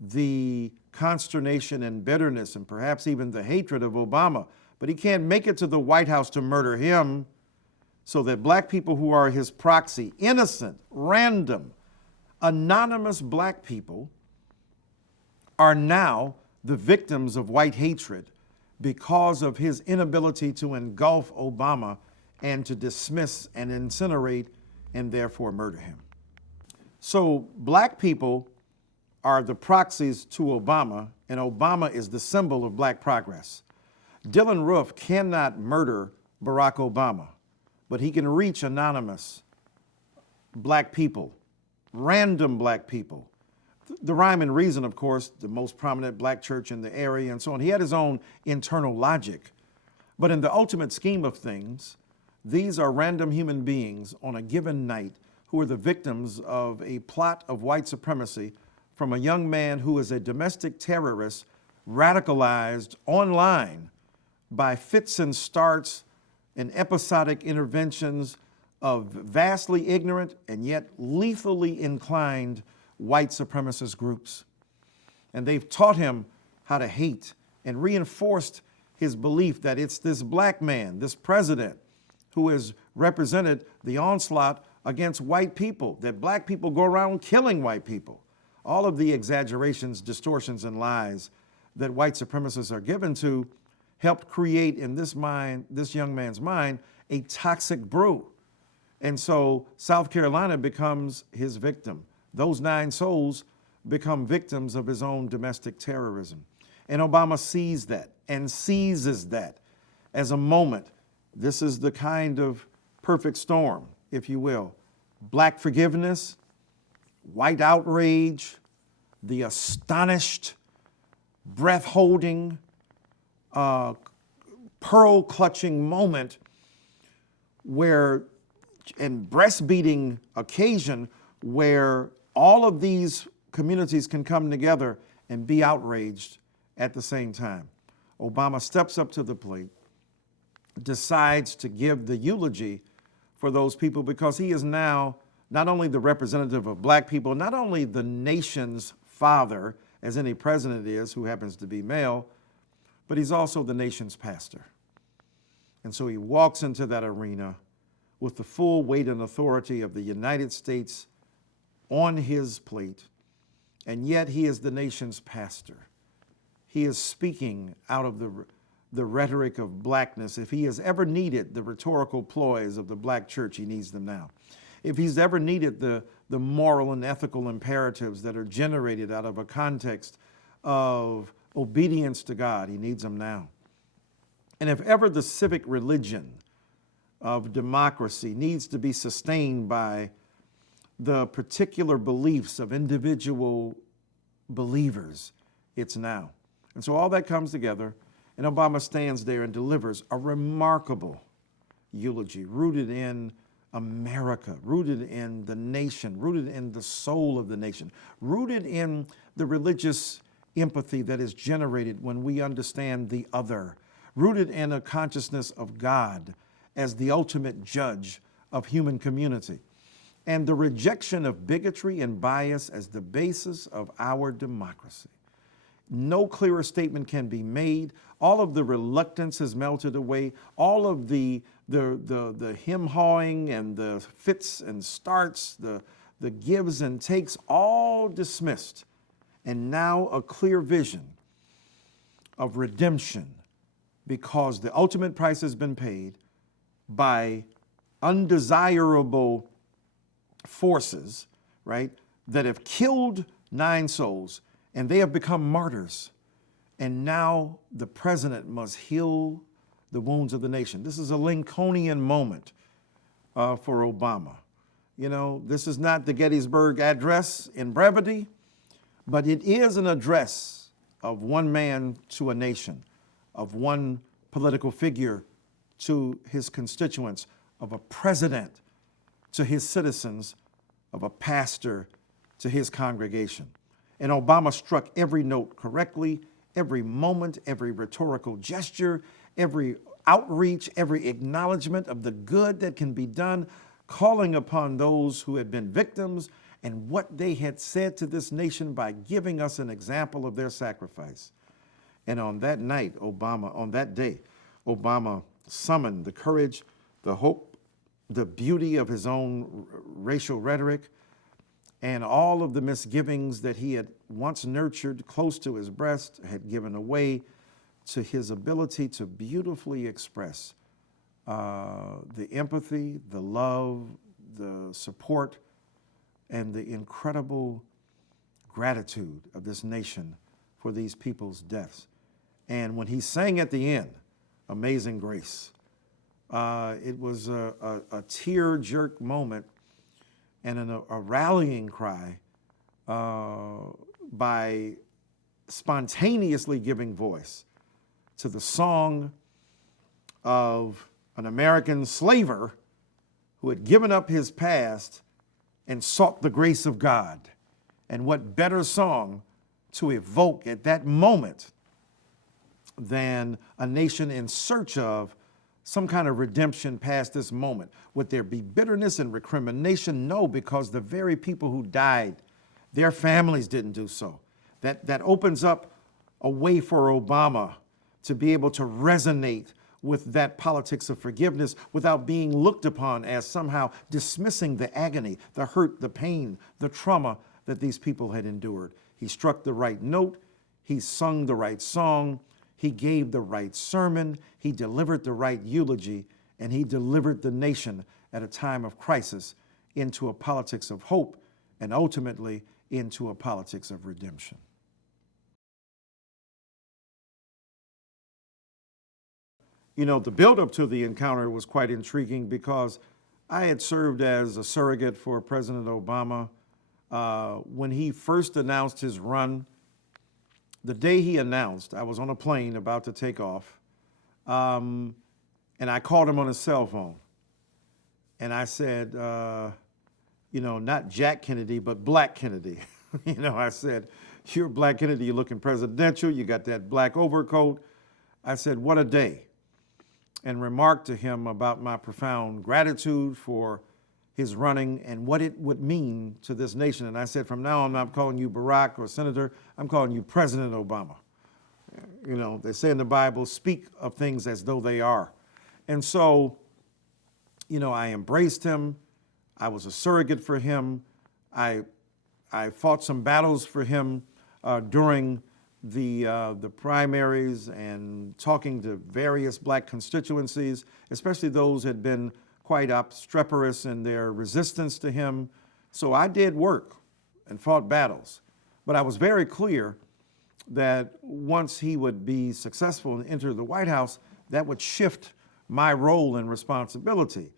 the consternation and bitterness and perhaps even the hatred of Obama, but he can't make it to the White House to murder him, so that black people who are his proxy, innocent, random, anonymous black people, are now the victims of white hatred because of his inability to engulf Obama and to dismiss and incinerate and therefore murder him. So black people are the proxies to Obama, and Obama is the symbol of black progress. Dylan Roof cannot murder Barack Obama, but he can reach anonymous black people, random black people. The Rhyme and Reason, of course, the most prominent black church in the area and so on. He had his own internal logic. But in the ultimate scheme of things, these are random human beings on a given night who are the victims of a plot of white supremacy from a young man who is a domestic terrorist radicalized online by fits and starts and episodic interventions of vastly ignorant and yet lethally inclined white supremacist groups. And they've taught him how to hate and reinforced his belief that it's this black man, this president, who has represented the onslaught against white people, that black people go around killing white people. All of the exaggerations, distortions, and lies that white supremacists are given to helped create in this young man's mind, a toxic brew. And so South Carolina becomes his victim. Those 9 souls become victims of his own domestic terrorism. And Obama sees that and seizes that as a moment. This is the kind of perfect storm, if you will. Black forgiveness, white outrage, the astonished, breath-holding, pearl-clutching moment where, and breast-beating occasion where all of these communities can come together and be outraged at the same time. Obama steps up to the plate, decides to give the eulogy for those people because he is now not only the representative of black people, not only the nation's father, as any president is who happens to be male, but he's also the nation's pastor. And so he walks into that arena with the full weight and authority of the United States on his plate, and yet he is the nation's pastor. He is speaking out of the rhetoric of blackness. If he has ever needed the rhetorical ploys of the black church, he needs them now. If he's ever needed the moral and ethical imperatives that are generated out of a context of obedience to God, he needs them now. And if ever the civic religion of democracy needs to be sustained by the particular beliefs of individual believers, it's now. And so all that comes together, and Obama stands there and delivers a remarkable eulogy rooted in America, rooted in the nation, rooted in the soul of the nation, rooted in the religious empathy that is generated when we understand the other, rooted in a consciousness of God as the ultimate judge of human community, and the rejection of bigotry and bias as the basis of our democracy. No clearer statement can be made. All of the reluctance has melted away. All of the hem-hawing and the fits and starts, the gives and takes, all dismissed. And now a clear vision of redemption, because the ultimate price has been paid by undesirable forces, right, that have killed 9 souls, and they have become martyrs. And now the president must heal the wounds of the nation. This is a Lincolnian moment for Obama. You know, this is not the Gettysburg Address in brevity, but it is an address of one man to a nation, of one political figure to his constituents, of a president to his citizens, of a pastor to his congregation. And Obama struck every note correctly, every moment, every rhetorical gesture, every outreach, every acknowledgement of the good that can be done, calling upon those who had been victims and what they had said to this nation by giving us an example of their sacrifice. And on that night, on that day, Obama summoned the courage, the hope, the beauty of his own racial rhetoric, and all of the misgivings that he had once nurtured close to his breast had given away to his ability to beautifully express the empathy, the love, the support, and the incredible gratitude of this nation for these people's deaths. And when he sang at the end, Amazing Grace, it was a tear-jerk moment and a rallying cry by spontaneously giving voice to the song of an American slaver who had given up his past and sought the grace of God. And what better song to evoke at that moment than a nation in search of some kind of redemption past this moment? Would there be bitterness and recrimination? No, because the very people who died, their families didn't do so. That opens up a way for Obama to be able to resonate with that politics of forgiveness without being looked upon as somehow dismissing the agony, the hurt, the pain, the trauma that these people had endured. He struck the right note, he sung the right song, he gave the right sermon, he delivered the right eulogy, and he delivered the nation at a time of crisis into a politics of hope and ultimately into a politics of redemption. You know, the buildup to the encounter was quite intriguing because I had served as a surrogate for President Obama when he first announced his run. The day he announced, I was on a plane about to take off, and I called him on his cell phone. And I said, you know, not Jack Kennedy, but Black Kennedy. You know, I said, you're Black Kennedy, you're looking presidential, you got that black overcoat. I said, what a day. And remarked to him about my profound gratitude for his running and what it would mean to this nation. And I said, from now on, I'm not calling you Barack or Senator, I'm calling you President Obama. You know, they say in the Bible, speak of things as though they are. And so, you know, I embraced him. I was a surrogate for him. I fought some battles for him during the primaries and talking to various Black constituencies, especially those who had been quite obstreperous in their resistance to him. So I did work and fought battles. But I was very clear that once he would be successful and enter the White House, that would shift my role and responsibility.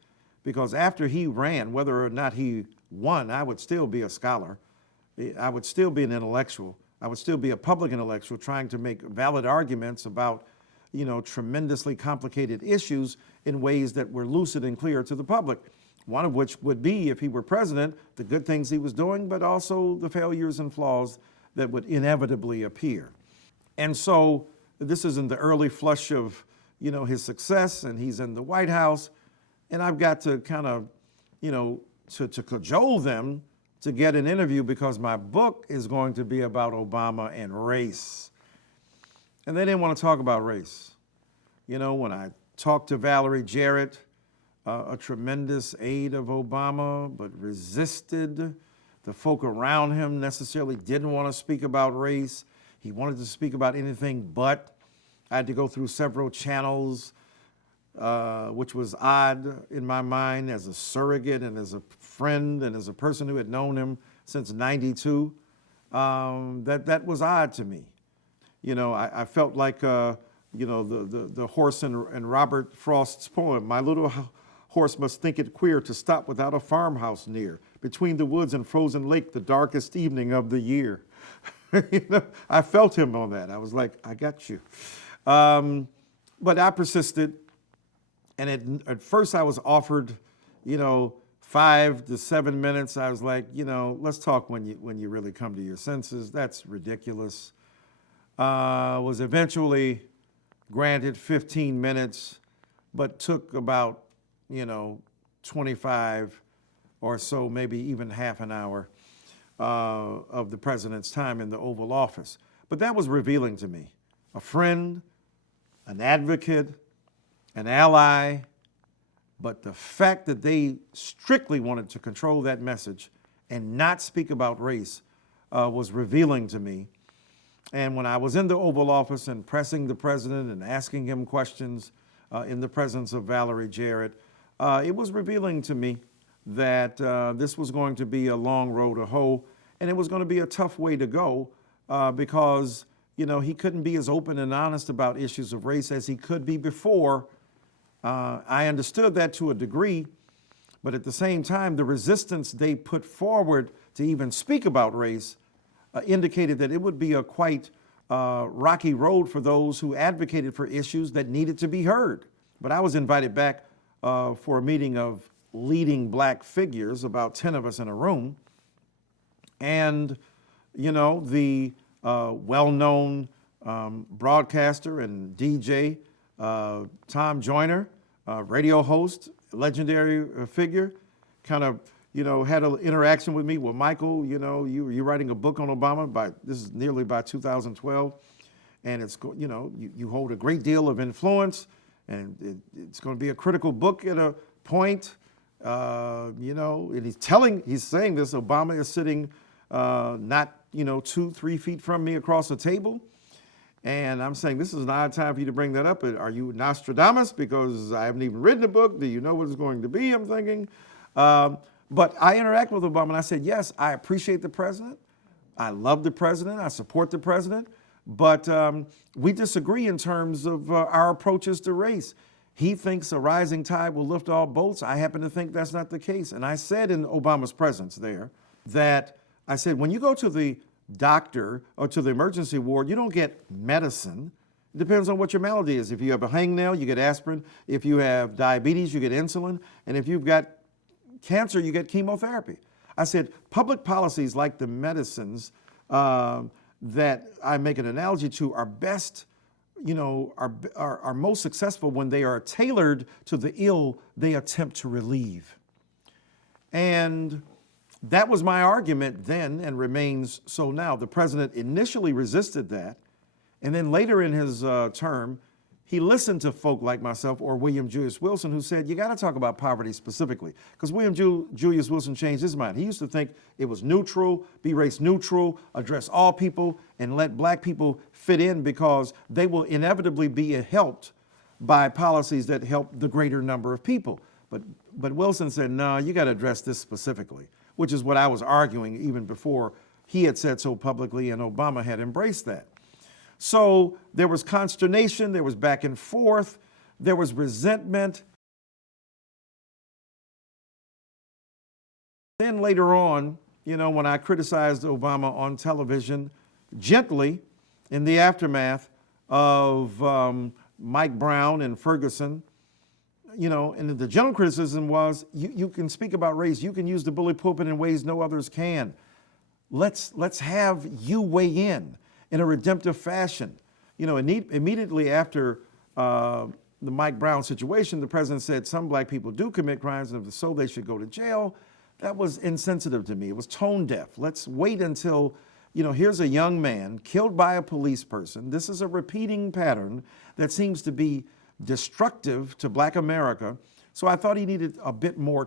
Because after he ran, whether or not he won, I would still be a scholar. I would still be an intellectual. I would still be a public intellectual trying to make valid arguments about, you know, tremendously complicated issues in ways that were lucid and clear to the public. one of which would be, if he were president, the good things he was doing, but also the failures and flaws that would inevitably appear. And so this is in the early flush of, his success, and he's in the White House, and I've got to kind of, to cajole them to get an interview because my book is going to be about Obama and race. And they didn't want to talk about race. When I talked to Valerie Jarrett, a tremendous aide of Obama, but resisted. The folk around him necessarily didn't want to speak about race. He wanted to speak about anything but. I had to go through several channels, which was odd in my mind as a surrogate and as a friend and as a person who had known him since '92. That was odd to me. I felt like, the horse in Robert Frost's poem, my little horse must think it queer to stop without a farmhouse near, between the woods and frozen lake, the darkest evening of the year. I felt him on that. I was like, I got you. But I persisted, and at first I was offered, 5 to 7 minutes. I was like, let's talk when you really come to your senses. That's ridiculous. Was eventually granted 15 minutes, but took about 25 or so, maybe even half an hour of the president's time in the Oval Office. But that was revealing to me. A friend, an advocate, an ally, but the fact that they strictly wanted to control that message and not speak about race was revealing to me. And when I was in the Oval Office and pressing the president and asking him questions in the presence of Valerie Jarrett, it was revealing to me that this was going to be a long road to hoe, and it was going to be a tough way to go because he couldn't be as open and honest about issues of race as he could be before. I understood that to a degree, but at the same time, the resistance they put forward to even speak about race indicated that it would be a quite rocky road for those who advocated for issues that needed to be heard. But I was invited back for a meeting of leading black figures, about 10 of us in a room, and the well-known broadcaster and DJ, Tom Joyner, radio host, legendary figure, kind of, had an interaction with me. Well, Michael, you're writing a book on Obama this is nearly by 2012, and it's, you hold a great deal of influence, and it's going to be a critical book at a point, and he's saying this, Obama is sitting not 2-3 feet from me across the table. And I'm saying, this is an odd time for you to bring that up. Are you Nostradamus? Because I haven't even written the book. Do you know what it's going to be? I'm thinking. But I interact with Obama, and I said, yes, I appreciate the president. I love the president. I support the president. But we disagree in terms of our approaches to race. He thinks a rising tide will lift all boats. I happen to think that's not the case. And I said in Obama's presence there that, I said, when you go to the doctor or to the emergency ward, you don't get medicine. It depends on what your malady is. If you have a hangnail, you get aspirin. If you have diabetes, you get insulin. And if you've got cancer, you get chemotherapy. I said, public policies like the medicines that I make an analogy to are best, are most successful when they are tailored to the ill they attempt to relieve. And that was my argument then and remains so now. The president initially resisted that, and then later in his term, he listened to folk like myself or William Julius Wilson who said, you got to talk about poverty specifically, because William Julius Wilson changed his mind. He used to think it was neutral, be race neutral, address all people, and let black people fit in because they will inevitably be helped by policies that help the greater number of people. But Wilson said, no, you got to address this specifically, which is what I was arguing even before he had said so publicly and Obama had embraced that. So there was consternation, there was back and forth, there was resentment. Then later on, when I criticized Obama on television, gently in the aftermath of Mike Brown and Ferguson and the general criticism was, you can speak about race, you can use the bully pulpit in ways no others can. Let's have you weigh in a redemptive fashion. Immediately after the Mike Brown situation, the president said some black people do commit crimes, and if so, they should go to jail. That was insensitive to me. It was tone deaf. Let's wait until, here's a young man killed by a police person. This is a repeating pattern that seems to be destructive to black America. So I thought he needed a bit more,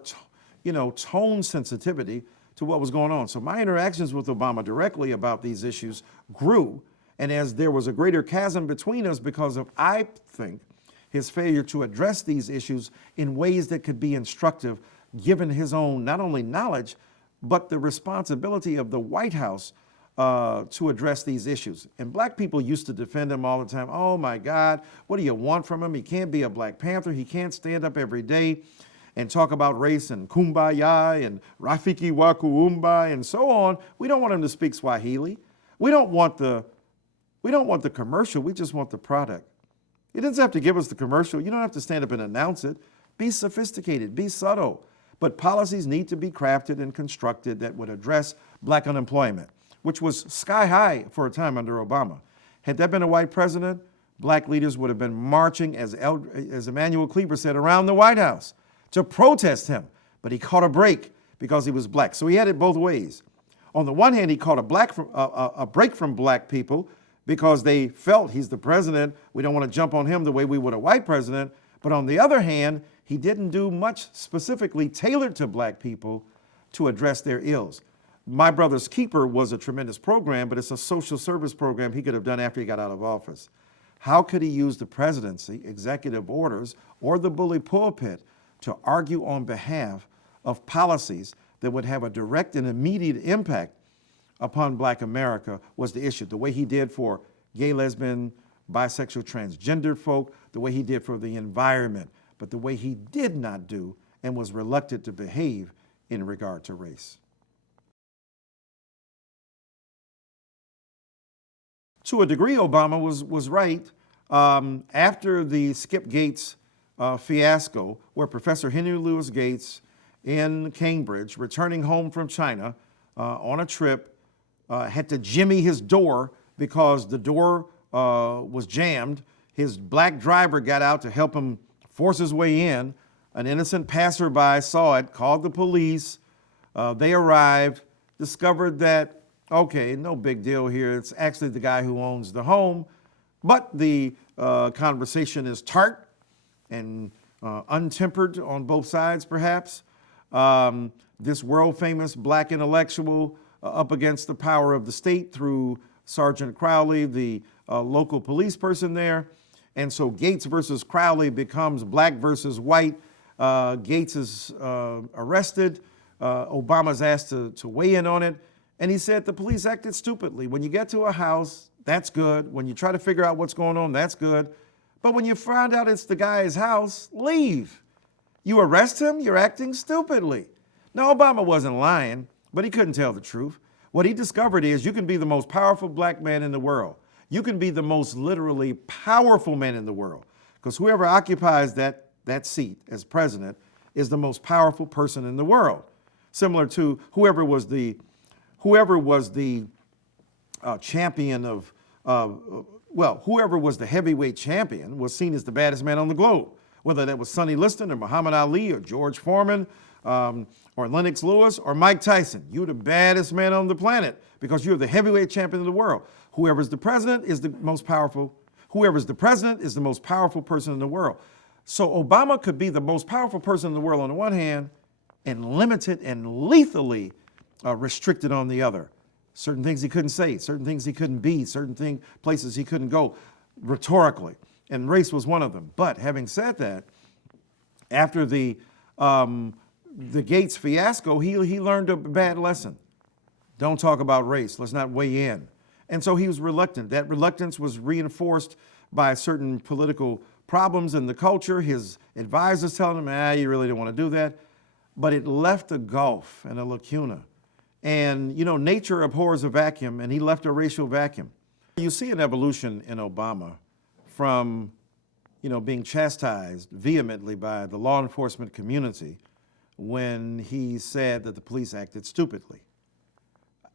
tone sensitivity to what was going on. So my interactions with Obama directly about these issues grew. And as there was a greater chasm between us because of, I think, his failure to address these issues in ways that could be instructive, given his own not only knowledge, but the responsibility of the White House to address these issues. And black people used to defend him all the time. Oh my God, what do you want from him? He can't be a Black Panther. He can't stand up every day and talk about race and kumbaya and rafiki wakuumba and so on. We don't want him to speak Swahili. We don't want the commercial. We just want the product. He doesn't have to give us the commercial. You don't have to stand up and announce it. Be sophisticated, be subtle. But policies need to be crafted and constructed that would address black unemployment, which was sky high for a time under Obama. Had that been a white president, black leaders would have been marching, as Emanuel Cleaver said, around the White House to protest him. But he caught a break because he was black. So he had it both ways. On the one hand, he caught a break from black people because they felt he's the president. We don't want to jump on him the way we would a white president. But on the other hand, he didn't do much specifically tailored to black people to address their ills. My Brother's Keeper was a tremendous program, but it's a social service program he could have done after he got out of office. How could he use the presidency, executive orders, or the bully pulpit to argue on behalf of policies that would have a direct and immediate impact upon black America was the issue. The way he did for gay, lesbian, bisexual, transgender folk, the way he did for the environment, but the way he did not do and was reluctant to behave in regard to race. To a degree, Obama was right. After the Skip Gates fiasco, where Professor Henry Louis Gates in Cambridge, returning home from China on a trip, had to jimmy his door because the door was jammed. His black driver got out to help him force his way in. An innocent passerby saw it, called the police. They arrived, discovered that, okay, no big deal here. It's actually the guy who owns the home. But the conversation is tart and untempered on both sides, perhaps. This world-famous black intellectual up against the power of the state through Sergeant Crowley, the local police person there. And so Gates versus Crowley becomes black versus white. Gates is arrested. Obama's asked to weigh in on it. And he said the police acted stupidly. When you get to a house, that's good. When you try to figure out what's going on, that's good. But when you find out it's the guy's house, leave. You arrest him, you're acting stupidly. Now, Obama wasn't lying, but he couldn't tell the truth. What he discovered is you can be the most powerful black man in the world. You can be the most literally powerful man in the world, because whoever occupies that seat as president is the most powerful person in the world. Similar to whoever was the champion of, whoever was the heavyweight champion was seen as the baddest man on the globe, whether that was Sonny Liston or Muhammad Ali or George Foreman or Lennox Lewis or Mike Tyson. You're the baddest man on the planet because you're the heavyweight champion of the world. Whoever's the president is the most powerful. Whoever's the president is the most powerful person in the world. So Obama could be the most powerful person in the world on the one hand and limited and lethally restricted on the other. Certain things he couldn't say, certain things he couldn't be, certain places he couldn't go rhetorically, and race was one of them. But having said that, after the Gates fiasco, he learned a bad lesson. Don't talk about race, let's not weigh in. And so he was reluctant. That reluctance was reinforced by certain political problems in the culture. His advisors telling him, you really don't want to do that. But it left a gulf and a lacuna. And, nature abhors a vacuum, and he left a racial vacuum. You see an evolution in Obama from, being chastised vehemently by the law enforcement community when he said that the police acted stupidly.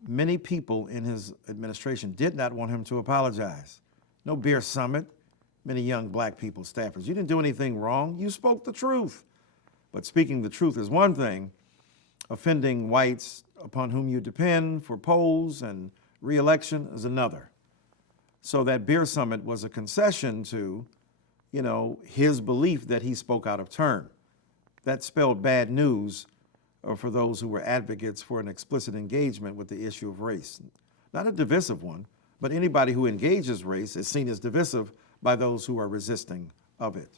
Many people in his administration did not want him to apologize. No beer summit. Many young black people, staffers, you didn't do anything wrong. You spoke the truth. But speaking the truth is one thing. Offending whites upon whom you depend for polls and re-election is another. So that beer summit was a concession to, his belief that he spoke out of turn. That spelled bad news for those who were advocates for an explicit engagement with the issue of race. Not a divisive one, but anybody who engages race is seen as divisive by those who are resisting of it.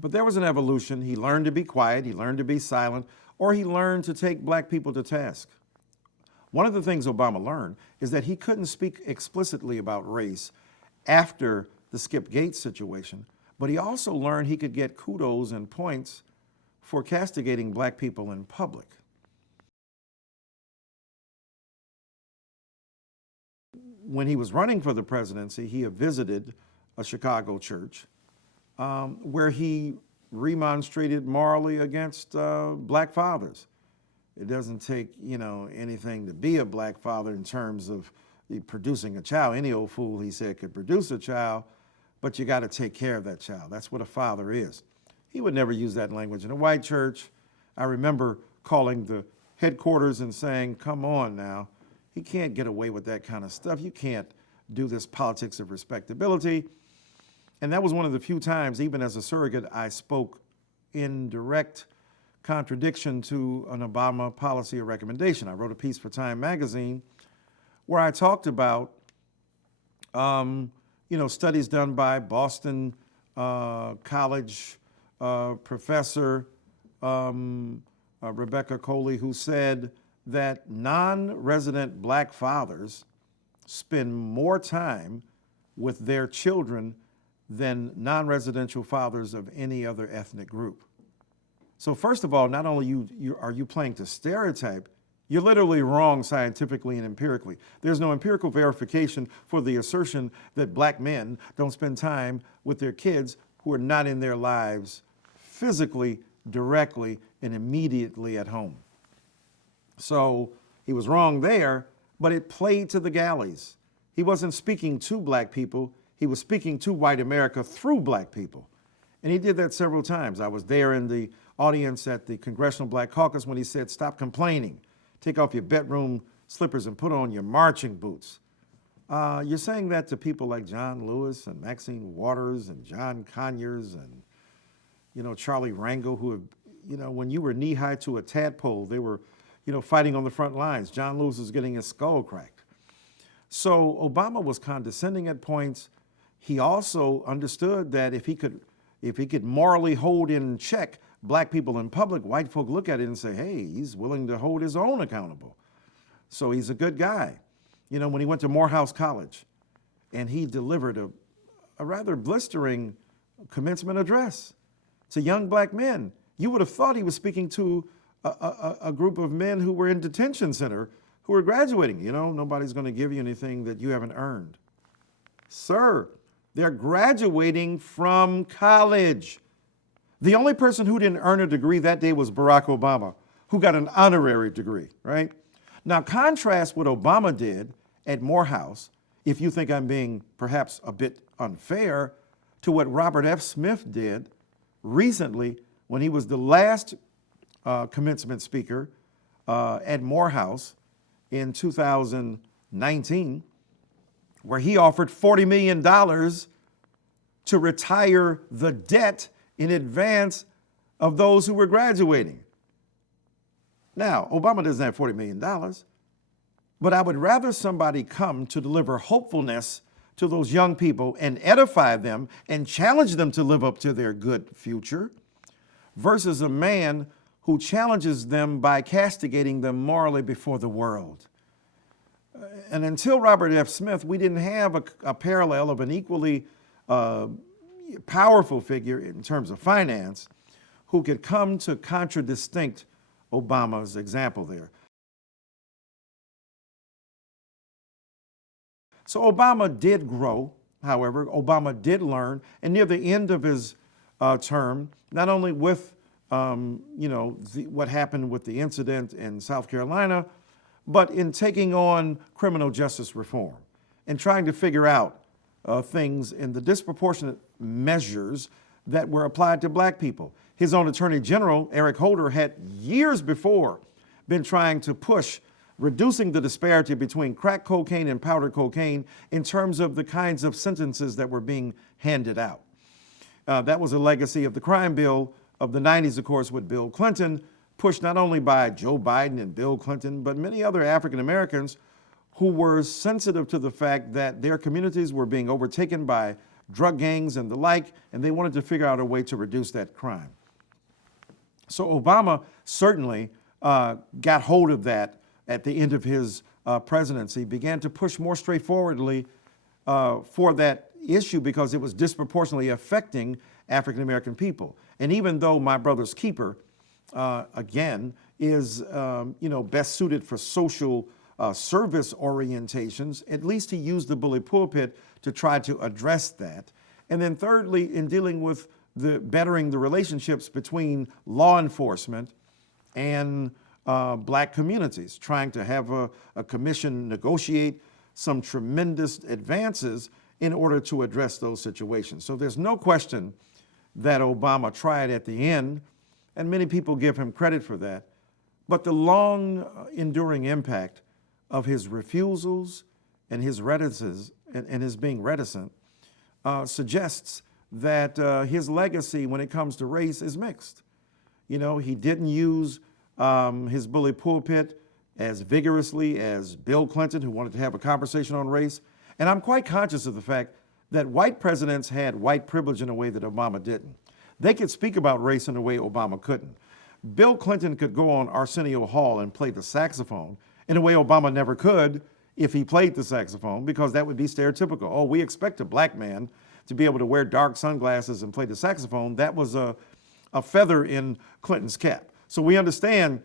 But there was an evolution. He learned to be quiet, he learned to be silent, or he learned to take black people to task. One of the things Obama learned is that he couldn't speak explicitly about race after the Skip Gates situation, but he also learned he could get kudos and points for castigating black people in public. When he was running for the presidency, he had visited a Chicago church where he remonstrated morally against black fathers. It doesn't take, anything to be a black father in terms of producing a child. Any old fool, he said, could produce a child, but you got to take care of that child. That's what a father is. He would never use that language in a white church. I remember calling the headquarters and saying, come on now, he can't get away with that kind of stuff. You can't do this politics of respectability. And that was one of the few times, even as a surrogate, I spoke in direct contradiction to an Obama policy or recommendation. I wrote a piece for Time magazine where I talked about, studies done by Boston College professor Rebecca Coley, who said that non-resident black fathers spend more time with their children than non-residential fathers of any other ethnic group. So first of all, not only are you playing to stereotype, you're literally wrong scientifically and empirically. There's no empirical verification for the assertion that black men don't spend time with their kids who are not in their lives physically, directly, and immediately at home. So he was wrong there, but it played to the galleys. He wasn't speaking to black people, he was speaking to white America through black people. And he did that several times. I was there in the audience at the Congressional Black Caucus when he said, stop complaining, take off your bedroom slippers and put on your marching boots. You're saying that to people like John Lewis and Maxine Waters and John Conyers and, Charlie Rangel, who have, when you were knee-high to a tadpole, they were, fighting on the front lines. John Lewis was getting his skull cracked. So Obama was condescending at points. He also understood that if he could morally hold in check black people in public, white folk look at it and say, hey, he's willing to hold his own accountable. So he's a good guy. When he went to Morehouse College and he delivered a rather blistering commencement address to young black men, you would have thought he was speaking to a group of men who were in detention center who were graduating. Nobody's going to give you anything that you haven't earned. Sir, they're graduating from college. The only person who didn't earn a degree that day was Barack Obama, who got an honorary degree, right? Now, contrast what Obama did at Morehouse, if you think I'm being perhaps a bit unfair, to what Robert F. Smith did recently when he was the last commencement speaker at Morehouse in 2019, where he offered $40 million to retire the debt in advance of those who were graduating. Now, Obama doesn't have $40 million, but I would rather somebody come to deliver hopefulness to those young people and edify them and challenge them to live up to their good future versus a man who challenges them by castigating them morally before the world. And until Robert F. Smith, we didn't have a parallel of an equally powerful figure in terms of finance who could come to contradistinct Obama's example there. So Obama did grow however, Obama did learn, and near the end of his term, not only with what happened with the incident in South Carolina, but in taking on criminal justice reform and trying to figure out things in the disproportionate measures that were applied to black people. His own Attorney General, Eric Holder, had years before been trying to push reducing the disparity between crack cocaine and powder cocaine in terms of the kinds of sentences that were being handed out. That was a legacy of the crime bill of the 90s, of course, with Bill Clinton, pushed not only by Joe Biden and Bill Clinton, but many other African Americans who were sensitive to the fact that their communities were being overtaken by drug gangs and the like, and they wanted to figure out a way to reduce that crime. So Obama certainly got hold of that at the end of his presidency, began to push more straightforwardly for that issue because it was disproportionately affecting African American people. And even though My Brother's Keeper, again, is best suited for social service orientations, at least he used the bully pulpit to try to address that. And then thirdly, in dealing with bettering the relationships between law enforcement and black communities, trying to have a commission negotiate some tremendous advances in order to address those situations. So there's no question that Obama tried at the end, and many people give him credit for that. But the long enduring impact of his refusals and his reticence and his being reticent suggests that his legacy when it comes to race is mixed. He didn't use his bully pulpit as vigorously as Bill Clinton, who wanted to have a conversation on race. And I'm quite conscious of the fact that white presidents had white privilege in a way that Obama didn't. They could speak about race in a way Obama couldn't. Bill Clinton could go on Arsenio Hall and play the saxophone in a way Obama never could if he played the saxophone, because that would be stereotypical. Oh, we expect a black man to be able to wear dark sunglasses and play the saxophone. That was a feather in Clinton's cap. So we understand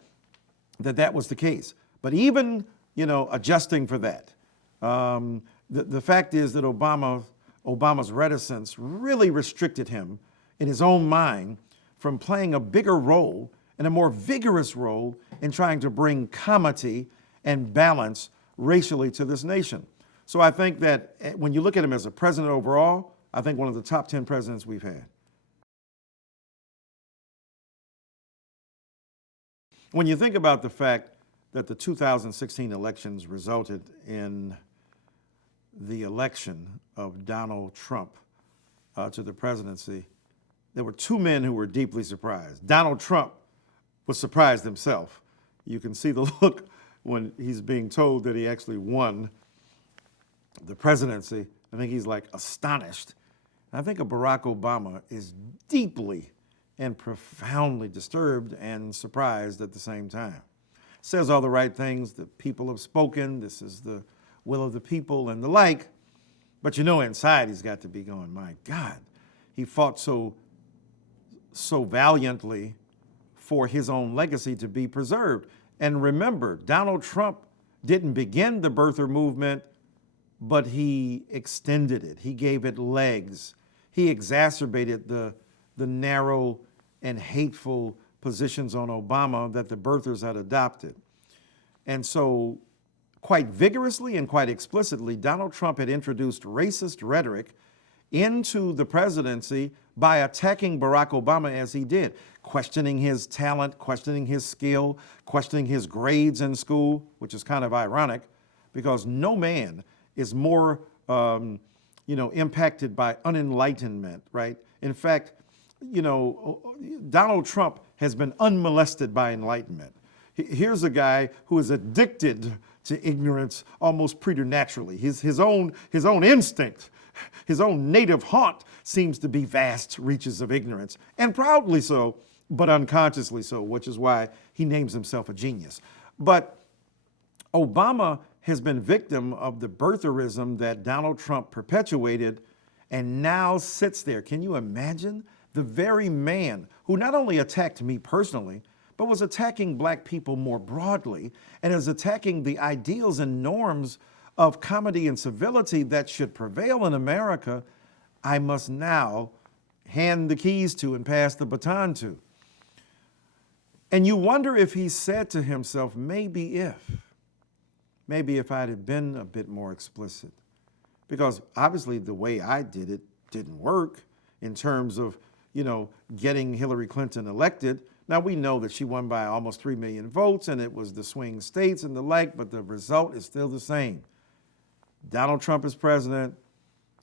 that that was the case. But even, adjusting for that, the fact is that Obama's reticence really restricted him in his own mind from playing a bigger role and a more vigorous role in trying to bring comity and balance racially to this nation. So I think that when you look at him as a president overall, I think one of the top 10 presidents we've had. When you think about the fact that the 2016 elections resulted in the election of Donald Trump to the presidency, there were two men who were deeply surprised. Donald Trump was surprised himself. You can see the look when he's being told that he actually won the presidency. I think he's like astonished. And I think Barack Obama is deeply and profoundly disturbed and surprised at the same time. Says all the right things, the people have spoken, this is the will of the people and the like, but inside he's got to be going, my God, he fought so valiantly for his own legacy to be preserved. And remember, Donald Trump didn't begin the birther movement, but he extended it. He gave it legs. He exacerbated the narrow and hateful positions on Obama that the birthers had adopted. And so quite vigorously and quite explicitly, Donald Trump had introduced racist rhetoric into the presidency by attacking Barack Obama as he did, questioning his talent, questioning his skill, questioning his grades in school, which is kind of ironic because no man is more impacted by unenlightenment, right? In fact, Donald Trump has been unmolested by enlightenment. Here's a guy who is addicted to ignorance almost preternaturally. His own instinct, his own native haunt seems to be vast reaches of ignorance, and proudly so, but unconsciously so, which is why he names himself a genius. But Obama has been victim of the birtherism that Donald Trump perpetuated and now sits there. Can you imagine? The very man who not only attacked me personally, but was attacking black people more broadly and is attacking the ideals and norms of comedy and civility that should prevail in America, I must now hand the keys to and pass the baton to. And you wonder if he said to himself, maybe if I'd have been a bit more explicit. Because obviously the way I did it didn't work in terms of, getting Hillary Clinton elected. Now we know that she won by almost 3 million votes and it was the swing states and the like, but the result is still the same. Donald Trump is president,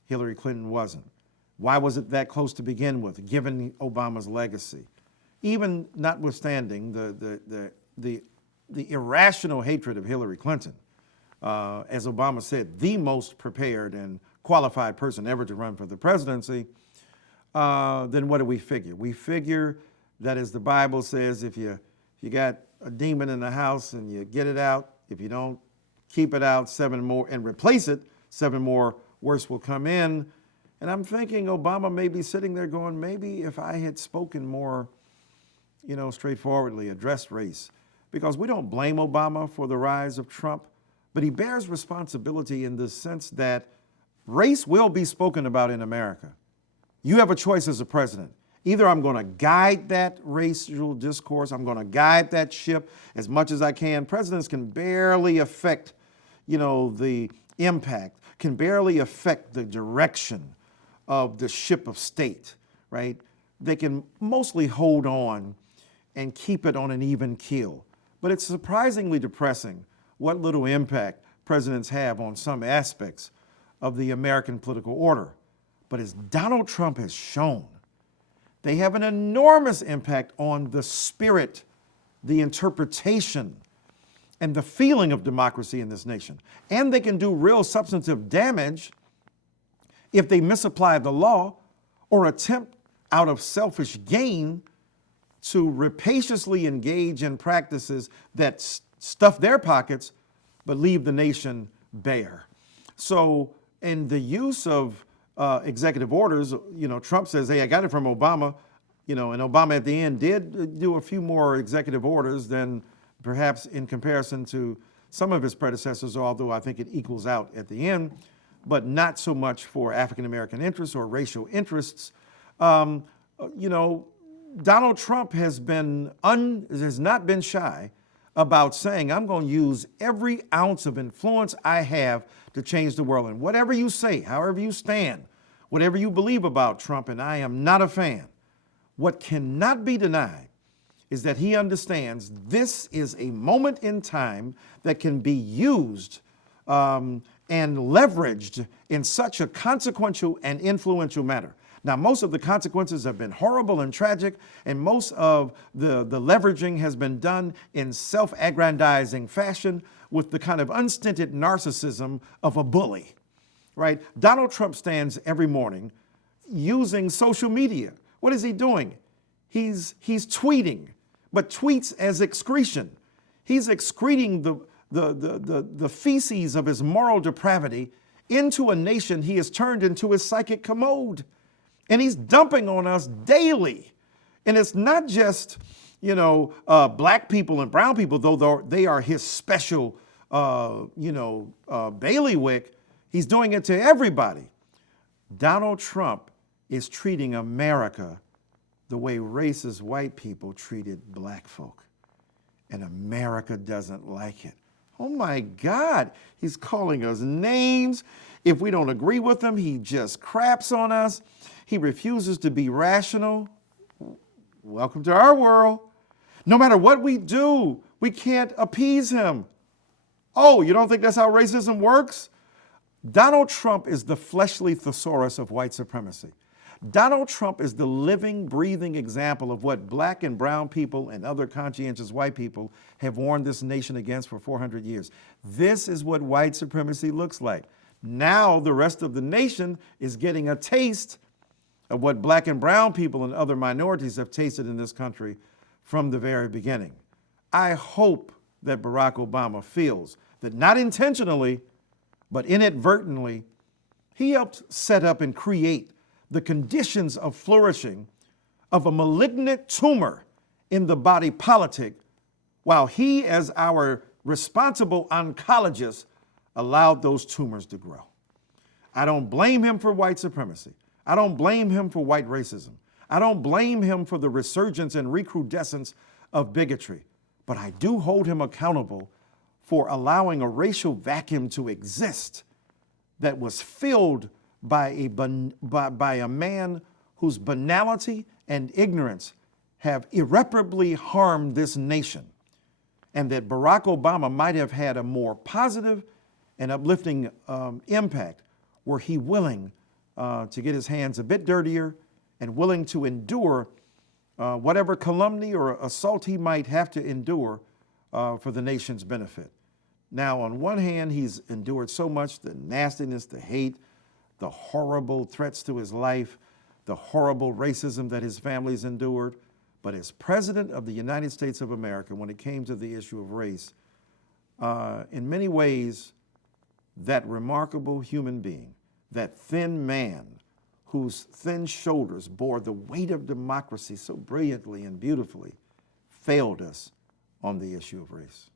Hillary Clinton wasn't. Why was it that close to begin with, given Obama's legacy? Even notwithstanding the irrational hatred of Hillary Clinton, as Obama said, the most prepared and qualified person ever to run for the presidency, then what do we figure? We figure that, as the Bible says, if you got a demon in the house and you get it out, if you don't keep it out, 7 more, and replace it, 7 more worse will come in. And I'm thinking Obama may be sitting there going, maybe if I had spoken more, straightforwardly, addressed race. Because we don't blame Obama for the rise of Trump, but he bears responsibility in the sense that race will be spoken about in America. You have a choice as a president. Either I'm going to guide that racial discourse, I'm going to guide that ship as much as I can. Presidents can barely affect, the impact, can barely affect the direction of the ship of state, right? They can mostly hold on and keep it on an even keel. But it's surprisingly depressing what little impact presidents have on some aspects of the American political order. But as Donald Trump has shown, they have an enormous impact on the spirit, the interpretation, and the feeling of democracy in this nation. And they can do real substantive damage if they misapply the law or attempt out of selfish gain to rapaciously engage in practices that stuff their pockets but leave the nation bare. So in the use of executive orders, Trump says, hey, I got it from Obama, and Obama at the end did do a few more executive orders than perhaps in comparison to some of his predecessors, although I think it equals out at the end, but not so much for African-American interests or racial interests. Donald Trump has not been shy about saying, I'm going to use every ounce of influence I have to change the world. And whatever you say, however you stand, whatever you believe about Trump, and I am not a fan, what cannot be denied is that he understands this is a moment in time that can be used and leveraged in such a consequential and influential manner. Now, most of the consequences have been horrible and tragic, and most of the leveraging has been done in self-aggrandizing fashion with the kind of unstinted narcissism of a bully, right? Donald Trump stands every morning using social media. What is he doing? He's tweeting, but tweets as excretion. He's excreting the feces of his moral depravity into a nation he has turned into his psychic commode. And he's dumping on us daily. And it's not just, black people and brown people, though they are his special, bailiwick. He's doing it to everybody. Donald Trump is treating America the way racist white people treated black folk. And America doesn't like it. Oh my God, he's calling us names. If we don't agree with him, he just craps on us. He refuses to be rational. Welcome to our world. No matter what we do, we can't appease him. Oh, you don't think that's how racism works? Donald Trump is the fleshly thesaurus of white supremacy. Donald Trump is the living, breathing example of what black and brown people and other conscientious white people have warned this nation against for 400 years. This is what white supremacy looks like. Now the rest of the nation is getting a taste of what black and brown people and other minorities have tasted in this country from the very beginning. I hope that Barack Obama feels that not intentionally, but inadvertently, he helped set up and create the conditions of flourishing of a malignant tumor in the body politic, while he, as our responsible oncologist, allowed those tumors to grow. I don't blame him for white supremacy. I don't blame him for white racism. I don't blame him for the resurgence and recrudescence of bigotry, but I do hold him accountable for allowing a racial vacuum to exist that was filled by a man whose banality and ignorance have irreparably harmed this nation, and that Barack Obama might have had a more positive and uplifting impact were he willing to get his hands a bit dirtier and willing to endure whatever calumny or assault he might have to endure for the nation's benefit. Now, on one hand, he's endured so much, the nastiness, the hate, the horrible threats to his life, the horrible racism that his family's endured. But as President of the United States of America, when it came to the issue of race, in many ways, that remarkable human being, that thin man whose thin shoulders bore the weight of democracy so brilliantly and beautifully, failed us on the issue of race.